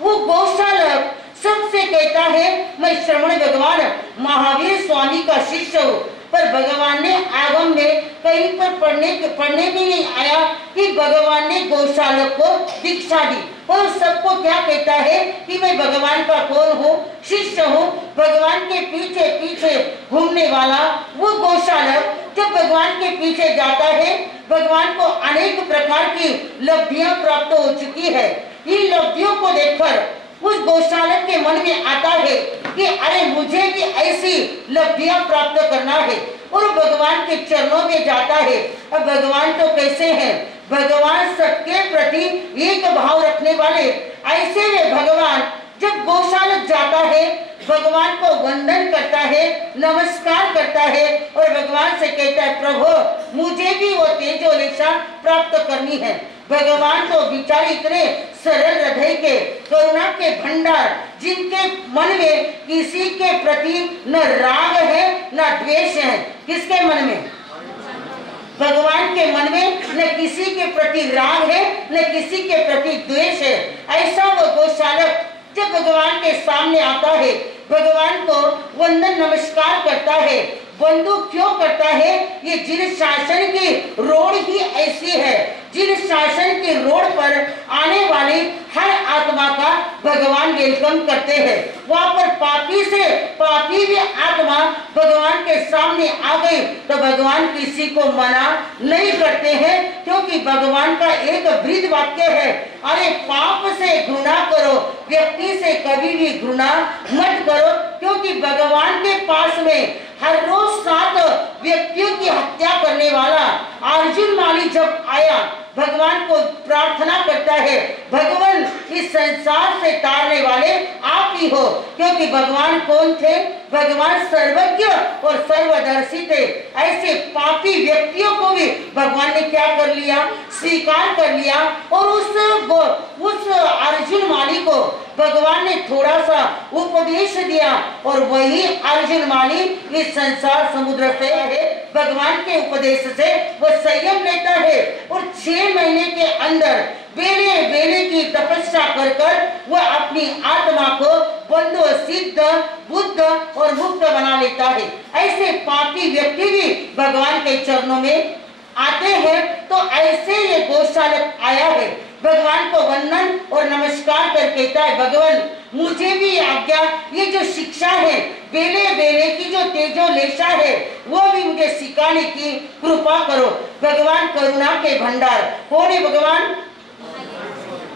वो गौशालक सबसे कहता है मैं श्रवण भगवान महावीर स्वामी का शिष्य हूँ. पर भगवान ने आगम में कहीं पर पढ़ने भी नहीं आया कि भगवान ने गौशालक को दीक्षा दी. और सबको क्या कहता है कि मैं भगवान का कौन हूँ? शिष्य हूँ. भगवान के पीछे पीछे घूमने वाला वो गौशालक जब भगवान के पीछे जाता है, भगवान को अनेक प्रकार की लब्धियां प्राप्त हो चुकी है. इन लब्धियों को देखकर उस गौशालक के मन में आता है कि अरे मुझे भी ऐसी लब्धियां प्राप्त करना है. और भगवान के चरणों में जाता है. अब भगवान तो कैसे हैं? भगवान सबके प्रति एक भाव रखने वाले. ऐसे में भगवान जब गौशालक जाता है, भगवान को वंदन करता है, नमस्कार करता है और भगवान से कहता है प्रभु मुझे भी वो तेजो लेशा प्राप्त करनी है. भगवान तो बिचारे इतने सरल हृदय के करुणा के भंडार, जिनके मन में किसी के प्रति न राग है न द्वेष है. किसके मन में? भगवान के मन में न किसी के प्रति राग है न किसी के प्रति द्वेष है. ऐसा वो गौशालक जब भगवान के सामने आता है, भगवान को वंदन नमस्कार करता है, बंदूक क्यों करता है? ये जिन शासन की रोड ही ऐसी है, जिन शासन की रोड पर आने वाली हर आत्मा का भगवान वेलकम करते हैं। वहां पर पापी से पापी भी आत्मा भगवान के सामने आ गई तो भगवान किसी को मना नहीं करते हैं, क्योंकि भगवान का एक वृद्ध वाक्य है, अरे पाप से घृणा करो, व्यक्ति से कभी भी घृणा मत करो, क्योंकि भगवान के पास में हर रोज 7 व्यक्तियों की हत्या करने वाला अर्जुन माली जब आया, भगवान को प्रार्थना करता है, भगवान इस संसार से तारने वाले आप ही हो, क्योंकि भगवान कौन थे? भगवान सर्वज्ञ और सर्वदर्शी थे। ऐसे पापी व्यक्तियों को भी भगवान ने क्या कर लिया? स्वीकार कर लिया। और उस अर्जुन माली को भगवान ने थोड़ा सा उपदेश दिया और वही अर्जुन माली इस संसार समुद्र से है, भगवान के उपदेश से वो संयम लेता है और 6 महीने के अंदर बेले बेले की तपस्या कर वह अपनी आत्मा को बंधु सिद्ध बुद्ध और मुक्त बना लेता है। ऐसे पापी व्यक्ति भी भगवान के चरणों में आते हैं। तो ऐसे ये गोशालक आया है, भगवान को वंदन और नमस्कार कर कहता है, भगवान मुझे भी आज्ञा, ये जो शिक्षा है, बेले बेले की जो तेजो लेशा है, वो भी मुझे सिखाने की कृपा करो। भगवान करुणा के भंडार कौन?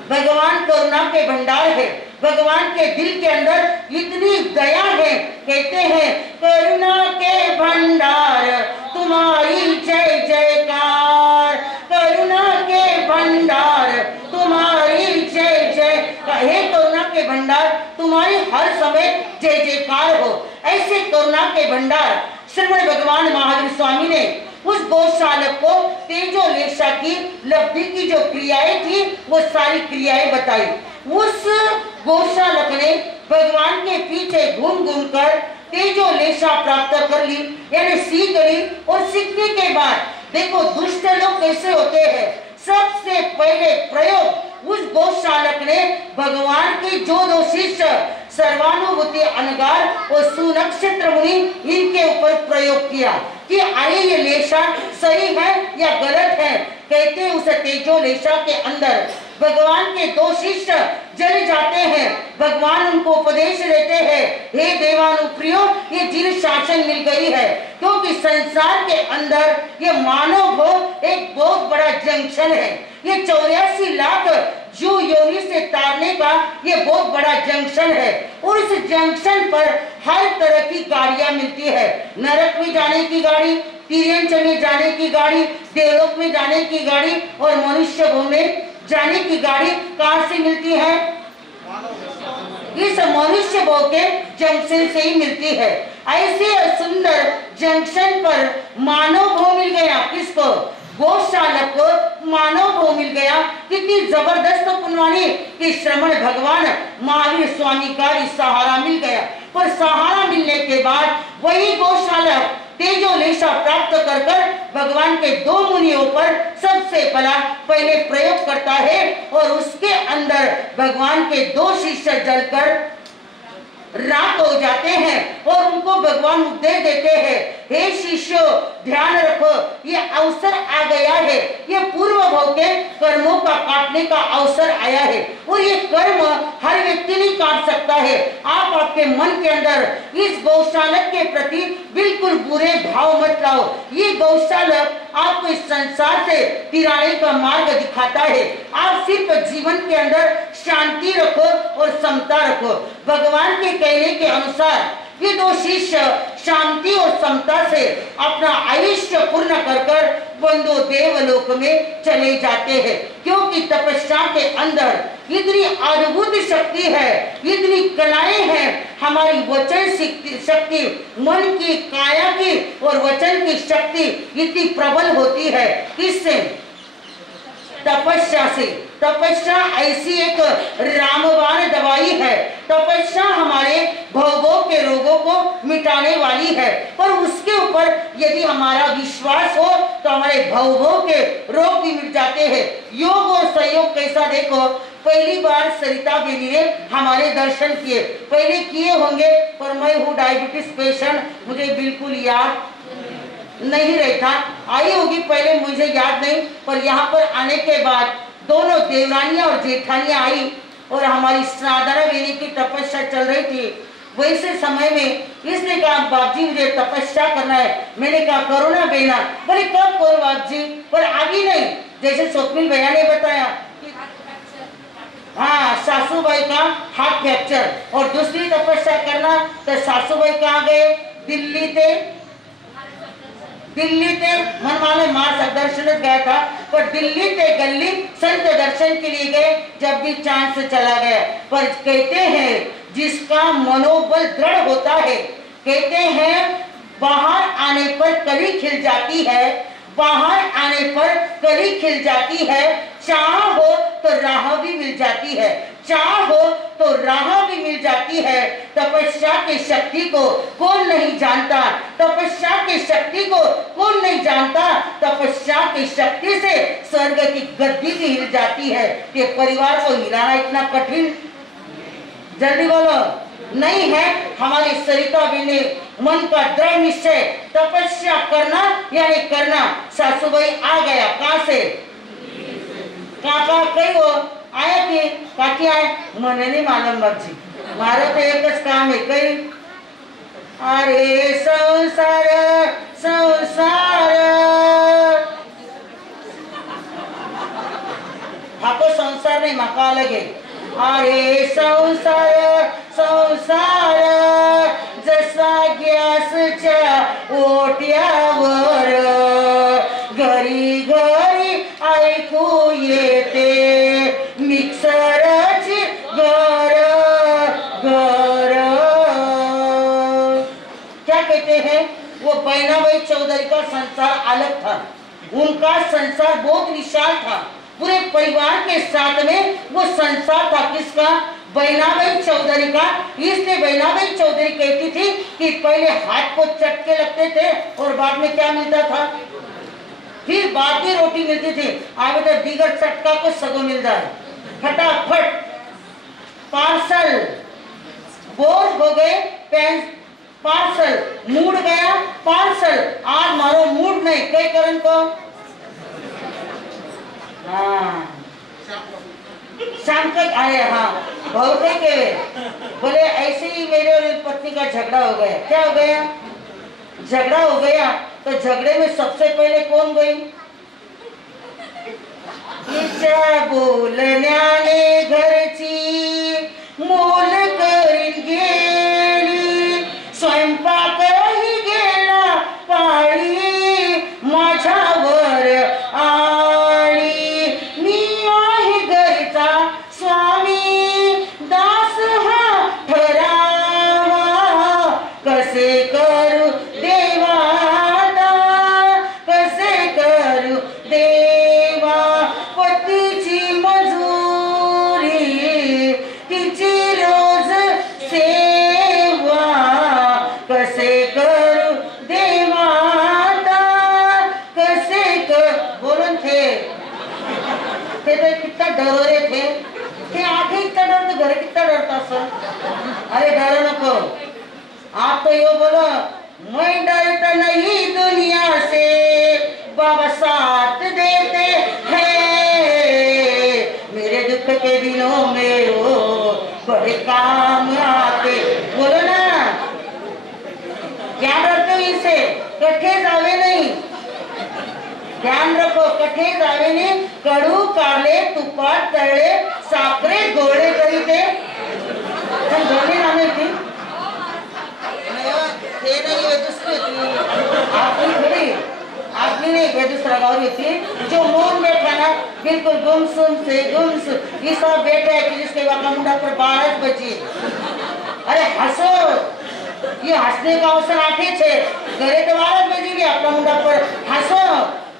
भगवान करुणा के भंडार है। भगवान के दिल के अंदर इतनी दया है, कहते हैं करुणा के भंडार तुम्हारी जय जयकार, करुणा के भंडार तुम्हारी जय जय, हे करुणा के भंडार तुम्हारी हर समय जय जयकार हो। ऐसे करुणा के भंडार श्रीमद् भगवान महावीर स्वामी ने उस गौशालक को तेजो लेशा की लब्धि की जो क्रियाएं थी वो सारी क्रियाएं बताई। उस गौशालक ने भगवान के पीछे घूम घूम कर तेजो लेशा प्राप्त कर ली, यानी सीख ली। और सीखने के बाद देखो दुष्ट लोग कैसे होते हैं। सबसे पहले प्रयोग उस गौशालक ने भगवान के जो 2 शिष्य सर्वानुभूति अनगार और सुनक्षत्र मुनि, इनके ऊपर प्रयोग किया कि अरे ये लेशा सही है या गलत है। कहते उस तेजो लेशा के अंदर भगवान के 2 शिष्य जल जाते हैं। भगवान उनको उपदेश देते हैं, हे देवानुप्रियो, ये जिन शासन मिल गई है, क्योंकि संसार के अंदर ये मानव भोग एक बहुत बड़ा जंक्शन है। ये 84 लाख जीव योनि से तारने का ये बहुत बड़ा जंक्शन है। और इस जंक्शन पर हर तरह की गाड़ियां मिलती है। नरक में जाने की गाड़ी, तिर्यंच में जाने की गाड़ी, देवलोक में जाने की गाड़ी और मनुष्य भूमि में जाने की गाड़ी कहां से मिलती है? इस मनुष्य भोग के जंक्शन से ही मिलती है। ऐसे सुंदर जंक्शन पर मानव भोग मिल गया। किसको? गौशालक को मानव भोग मिल गया। कितनी जबरदस्त पुण्यवानी कि श्रमण भगवान महावीर स्वामी का सहारा मिल गया। पर सहारा मिलने के बाद वही गौशालक तेजो लेशा प्राप्त कर भगवान के 2 मुनियों पर सबसे पहले प्रयोग करता है और उसके अंदर भगवान के 2 शिष्य जलकर राख हो जाते हैं और उनको भगवान उपदेश देते हैं, हे शिष्यों ध्यान रखो, ये अवसर आ गया है, ये पूर्व भोग के कर्मों का काटने का अवसर आया है। और ये कर्म हर व्यक्ति नहीं काट सकता है। आप आपके मन के अंदर इस गौशालक के प्रति बिल्कुल बुरे भाव मत लाओ। ये गौशालक आपको इस संसार से तिराने का मार्ग दिखाता है। आप सिर्फ जीवन के अंदर शांति रखो और समता रखो। भगवान के कहने के अनुसार ये 2 शिष्य शांति और समता से अपना आयुष्य पूर्ण कर बंधु देवलोक में चले जाते हैं, क्योंकि तपस्या के अंदर इतनी अद्भुत शक्ति है, इतनी कलाएं हैं। हमारी वचन शक्ति, मन की, काया की और वचन की शक्ति इतनी प्रबल होती है। किससे? तपस्या से। तपस्या ऐसी एक रामबाण दवाई है। तपस्या हमारे भवों के रोगों को मिटाने वाली है। पर उसके ऊपर यदि हमारा विश्वास हो तो हमारे भवों के रोग भी मिट जाते हैं। योग और संयोग कैसा देखो पहली बार सरिता बेनी ने हमारे दर्शन किए। पहले किए होंगे पर मैं हूँ डायबिटीज पेशेंट, मुझे बिल्कुल याद नहीं रहता। आई होगी पहले, मुझे याद नहीं, पर यहाँ पर आने के बाद दोनों देवरानियां और जेठानियां आई और हमारी साधना बेनी की तपस्या चल रही थी। वैसे समय में इसने कहा बाप जी मुझे तपस्या करना है। मैंने कहा करो ना बेना। बोले कब करो बाप जी, पर आगे नहीं, जैसे स्वप्निल भैया ने बताया कि हाँ सासूबाई का हाथ फ्रैक्चर और दूसरी तपस्या करना। तो सासूबाई कहाँ गए? दिल्ली ते मन माने मां दर्शन गया था, पर दिल्ली ते गली संत दर्शन के लिए गए। जब भी चांद से चला गया, पर कहते हैं जिसका मनोबल दृढ़ होता है, कहते हैं बाहर आने पर कली खिल जाती है, बाहर आने पर कली खिल जाती है। चाह हो तो राह भी मिल जाती है, चाह हो तो राह भी मिल जाती है। तपस्या की शक्ति को कौन नहीं जानता, तपस्या की शक्ति को कौन नहीं जानता। तपस्या की शक्ति से स्वर्ग की गद्दी भी हिल जाती है। ये परिवार को हिलाना इतना कठिन जल्दी बोलो नहीं है। हमारी सरिता बेनी मन का दृढ़ निश्चय तपस्या करना यानी करना। सासूबाई आ गया कहाँ से, काका कई हो आया कि काकी आए, मने नहीं मालूम बाप जी, मारो तो एक काम है कई। अरे संसार संसार आपको संसार नहीं माका लगे। अरे संसार संसार जसा गॅसच्या ओट्यावर घरी घरी ऐकू येते मिक्सरची गर गर। क्या कहते हैं? वो बैनाबाई चौधरी का संसार अलग था, उनका संसार बहुत विशाल था, पूरे परिवार के साथ में वो संसार था। किसका? बैनाबाई चौधरी का। इसलिए बैनाबाई चौधरी कहती थी कि पहले हाथ को चटके लगते थे और बाद में क्या मिलता था, फिर बाद में रोटी मिलती थी। आगे तो दिगर चटका को सगो मिल जाए, फटाफट पार्सल बोर हो गए, पेन पार्सल मूड गया पार्सल। आज मारो मूड नहीं कई करन को। हाँ शाम तक आए। हाँ बहुत के बोले ऐसे ही मेरे और पत्नी का झगड़ा हो गया। क्या हो गया? झगड़ा हो गया। तो झगड़े में सबसे पहले कौन गई? तिच्या बोलण्याने घरची मोल करीन गेली, स्वयंपाकही गेला पाळी माझ्यावर आली। मी आहे घरचा स्वामी दास हा ठरावा, कसे करू देवा कसे करू देवा। पतीची मजुरी तिची रोज सेवा, कसे करू देवा कसे कर। बोलून थे तो कितना डरोरे थे आगे इतना डर तो घर कितना डरता सर। अरे डरो नको, आप तो यो बोलो मैं डरता नहीं दुनिया से, बाबा साथ देते हैं मेरे दुख के दिनों में वो बड़े काम आते। बोलो ना क्या डरते हो इनसे? कठे जावे नहीं, ध्यान रखो कठे जावे नहीं। कडू काढले तुपात तळले साखरे गोळे करीते। पण गोळे नामे थी ते नहीं ये दूसरी थी आपकी थोड़ी, आपकी नहीं ये दूसरा गौरी थी। जो मौन बैठा ना बिल्कुल गुमसुम से गुमसुम ये सब बैठे है कि जिसके मुंडा पर 12 बजी। अरे हंसो, ये हंसने का अवसर आठे छे घरे तो 12 बजी गया अपना मुंडा पर हंसो।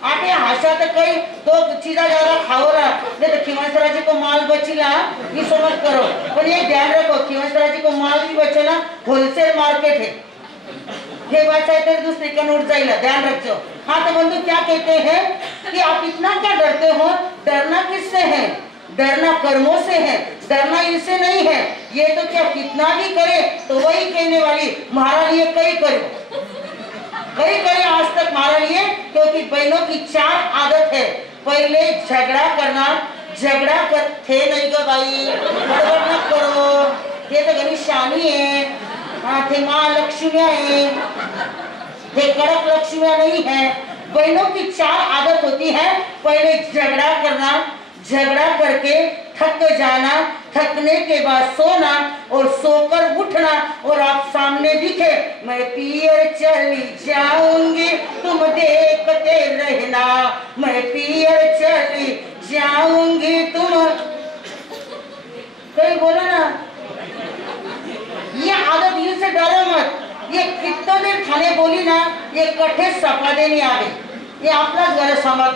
आटे हंसा तो कई दो चीजा ज्यादा खाओला नहीं तो खिमसराजी को माल बचीला ये समझ करो। पर ये ध्यान रखो खिमसराजी को माल भी बचेला, होलसेल मार्केट है, ये बचा है तो दूसरे का नोट जाएगा, ध्यान रखो। हाँ तो बंधु क्या कहते हैं कि आप इतना क्या डरते हो? डरना किससे है? डरना कर्मों से है, डरना इनसे नहीं है। ये तो क्या कितना भी करे तो वही कहने वाली हमारा लिए कई करे आज तक हमारा लिए, क्योंकि बहनों की 4 आदत है। पहले झगड़ा करना, झगड़ा कर थे नहीं गो भाई, गड़बड़ मत करो, ये तो घनी शानी है। हाँ थे माँ लक्ष्मिया है, थे कड़क लक्ष्मिया नहीं है। बहनों की 4 आदत होती है। पहले झगड़ा करना, झगड़ा करके थक जाना, थकने के बाद सोना और सोकर उठना और आप सामने दिखे मैं पियर चली जाऊंगी तुम देखते रहना, मैं पियर चली जाऊंगी तुम, कहीं बोलो ना। ये आदत इनसे डरो मत। ये कितना देर थाने बोली ना, ये कठे सपादे नहीं आ गई, ये अपना घर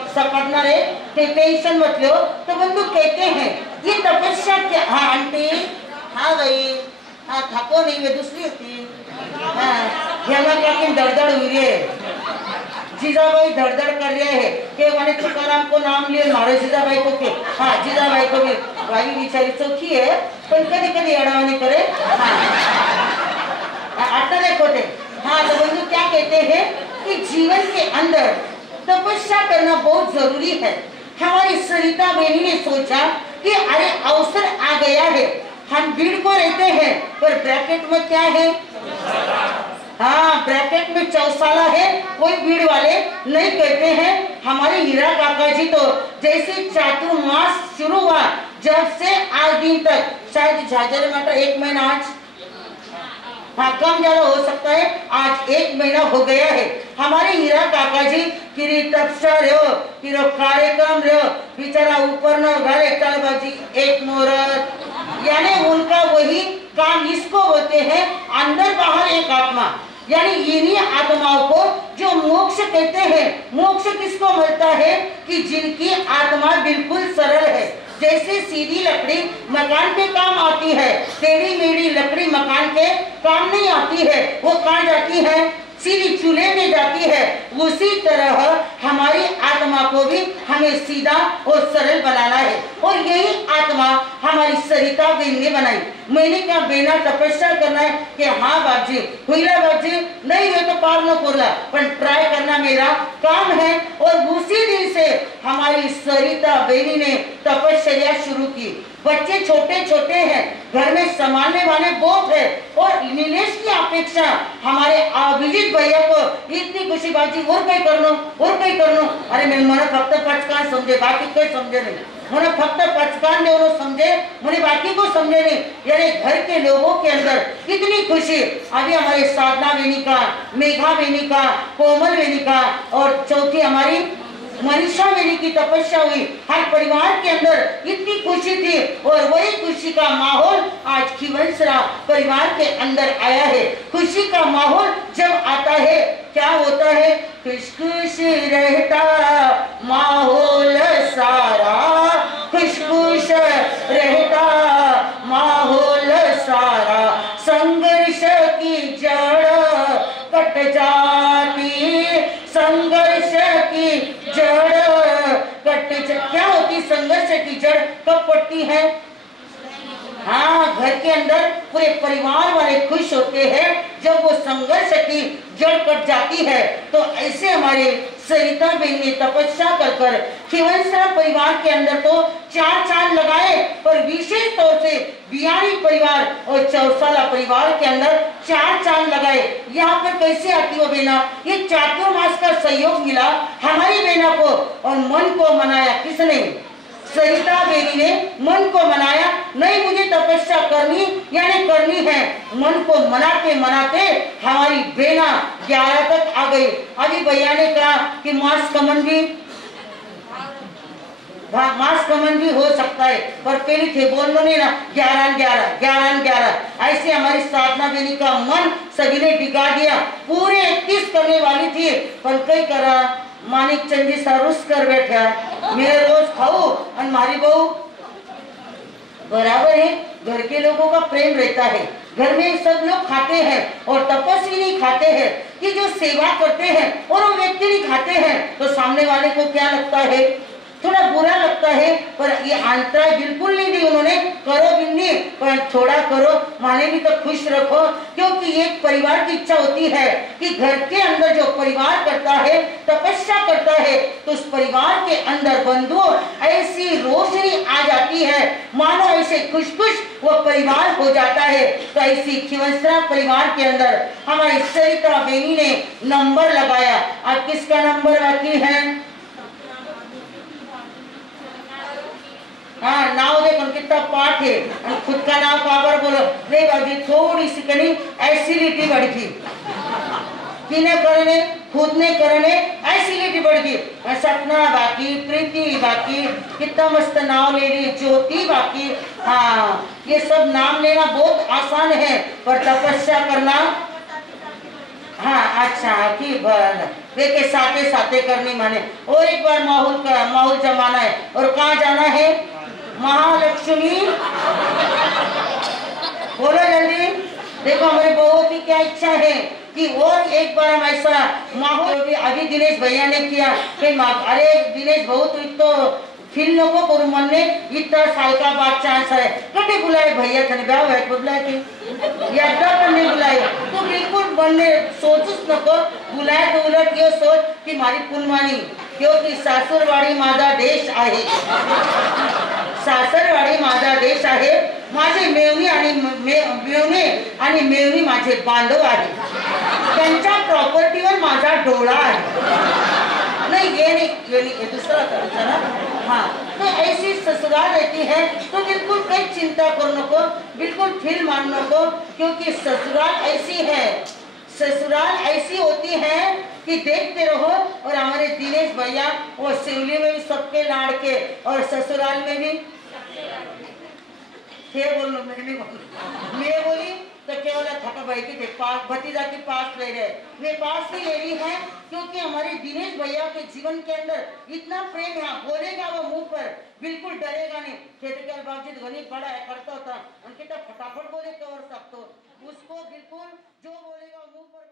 सपटना रे, टेंशन मत लो। तो बंधु कहते हैं ये तपस्या क्या। हाँ आंटी, हाँ भाई, हाँ थको नहीं, वे दूसरी होती। हाँ हेमा काकी दड़दड़ हुई है, जीजाबाई धड़धड़ कर रहे हैं कि मैंने तुकाराम को नाम लिए, मारे जीजाबाई को के। हाँ जीजाबाई को भी, भाई बिचारी चौकी है पर कभी कभी अड़ावनी करे। आता देखो थे। हाँ तो बंधु क्या कहते हैं कि जीवन के अंदर तपस्या करना बहुत जरूरी है। हमारी सरिता बहनी ने सोचा कि अरे अवसर आ गया है, हम भीड़ को रहते हैं पर ब्रैकेट में क्या है, हाँ ब्रैकेट में चौसाला है, कोई भीड़ वाले नहीं कहते हैं। हमारे हीरा काका जी तो जैसे चातुर्मास शुरू हुआ जब से आज दिन तक, शायद झाझर मात्र 1 महीना आज, हाँ कम ज्यादा हो सकता है, आज 1 महीना हो गया है। हमारे हीरा काका जी किरी तपस्या रहो, किरो कार्यक्रम रहो, बेचारा ऊपर न घरे चलबाजी एक मुहूर्त, यानी उनका वही काम इसको होते हैं अंदर बाहर एक आत्मा, यानी इन्हीं आत्माओं को जो मोक्ष कहते हैं। मोक्ष किसको मिलता है कि जिनकी आत्मा बिल्कुल सरल है। जैसे सीधी लकड़ी मकान पे काम आती है, टेढ़ी मेढ़ी लकड़ी मकान के काम नहीं आती है, वो कहाँ जाती है, सीधी चूल्हे में जाती है। उसी तरह हमारी आत्मा को भी हमें सीधा और सरल बनाना है, और यही आत्मा हमारी सरिता बहन ने बनाई। मैंने क्या बेना तपस्या करना है कि हाँ बाबजी हुईला बाबजी नहीं हुए तो पार न पोरला, पर ट्राई करना मेरा काम है। और उसी दिन से हमारी सरिता बहनी ने तपस्या शुरू की। बच्चे छोटे छोटे हैं, घर में संभालने वाले बहुत है, और नीलेश की अपेक्षा हमारे अभिजीत भैया को इतनी खुशी बाजी और कहीं कर लो, और कहीं कर लो। अरे मैं मन फक्त पचकान समझे, बाकी कोई समझे नहीं, मैंने फक्त पचकान ने समझे, मैंने बाकी को समझे नहीं। यानी घर के लोगों के अंदर कितनी खुशी। अभी हमारी साधना बेनी का, मेघा बेनी का, कोमल बेनी का, और चौथी हमारी मनीषा बेनी की तपस्या हुई। हर परिवार के अंदर इतनी खुशी थी, और वही खुशी का माहौल आज खिवंसरा परिवार के अंदर आया है। खुशी का माहौल जब आता है क्या होता है, खुश खुश रहता माहौल सारा, खुश खुश रहता माहौल सारा, संघर्ष की जड़ कट जाती, संघर्ष की जड़ क्या होती, संघर्ष की जड़ कब पड़ती है, हाँ घर के अंदर पूरे परिवार वाले खुश होते हैं जब वो संघर्ष की जड़ कट जाती है। तो ऐसे हमारे सरिता बहन ने तपस्या कर खिवंसरा परिवार के अंदर तो 4 चांद लगाए, पर विशेष तौर से बिहारी परिवार और चौसाला परिवार के अंदर 4 चांद लगाए। यहाँ पर कैसे आती हो बेना, ये चातुर्मास का सहयोग मिला हमारी बेना को, और मन को मनाया किसने, सरिता बेनी ने मन को मनाया। नहीं मुझे तपस्या करनी यानी करनी है, मन को मनाते मनाते हमारी बेना 11 तक आ गई। अभी भैया ने कहा कि मास कमन भी हो सकता है, पर पहले थे बोलो नहीं ना 11-11 ऐसे हमारी साधना बेनी का मन सभी ने टिका दिया। पूरे 31 करने वाली थी, पर कई करा मानिक चंद जी सा रुस कर बैठा, मेरे रोज खाओ और मारी बहू बराबर है। घर के लोगों का प्रेम रहता है, घर में सब लोग खाते हैं, और तपस्वी नहीं खाते हैं कि जो सेवा करते हैं और वो व्यक्ति नहीं खाते हैं, तो सामने वाले को क्या लगता है, थोड़ा बुरा लगता है, पर ये अंतराय बिल्कुल नहीं दी उन्होंने, करो भी नहीं पर थोड़ा करो, माने भी तो खुश रखो, क्योंकि एक परिवार की इच्छा होती है कि घर के अंदर जो परिवार करता है, तपस्या करता है, तो उस परिवार के अंदर बंधुओं ऐसी रोशनी आ जाती है, मानो ऐसे खुश खुश वो परिवार हो जाता है। तो ऐसी खिवंसरा परिवार के अंदर हमारी सरिता बेनी ने नंबर लगाया। अब किसका नंबर बाकी है? हाँ, नाव देखो कितना पाठ है, खुद का नाम काबर बोलो नहीं बाबी, थोड़ी सी कहीं एसिडिटी बढ़ गई, किने करने खुद ने करने एसिडिटी बढ़ गई। सपना बाकी, प्रीति बाकी, कितना मस्त नाम ले रही, ज्योति बाकी। हाँ, ये सब नाम लेना बहुत आसान है, पर तपस्या करना, हाँ अच्छा की वे के साथे साथे करनी माने। और एक बार माहौल जमाना है, और कहाँ जाना है? महालक्ष्मी, बोलो जल्दी। देखो हमारे बहू की क्या इच्छा है कि और एक बार हम ऐसा माहौल, अभी दिनेश भैया ने किया कि अरे दिनेश बहू तो फिल्म को करू मन ने इतना साल का बाद चांस है, कटे बुलाए भैया थे ब्याह है बुलाए थे यात्रा करने बुलाए, तो बिल्कुल मन ने सोचुस नको बुलाए, तो उलट ये सोच कि मारी पुनवानी, क्योंकि सासुरवाडी माझा देश आहे, सासरवाडी माझा देश आहे, माझे मेवणी आणि मेवणी माझे बांधव आहे, त्यांच्या प्रॉपर्टीवर माझा डोळा आहे। नहीं ये नहीं ये दूसरा था ना। हाँ, तो ऐसी ससुराल रहती है, तो बिल्कुल कई चिंता करने को, बिल्कुल फिर मानने को, क्योंकि ससुराल ऐसी है, ससुराल ऐसी होती है कि देखते रहो। और हमारे दिनेश भैया वो सिवली में भी सबके लाड़ के, और ससुराल में भी बोलो मैं बोली तो केवल थका भाई की भतीजा की पास ले रहे, वे पास ही ले रही है, क्योंकि हमारे दिनेश भैया के जीवन के अंदर इतना प्रेम है, बोलेगा वो मुंह पर, बिल्कुल डरेगा नहीं। कहते क्या बाबूजी गणित पढ़ा है करता होता, उनके तो फटाफट बोले तो और सब, तो उसको बिल्कुल जो बोलेगा मुंह पर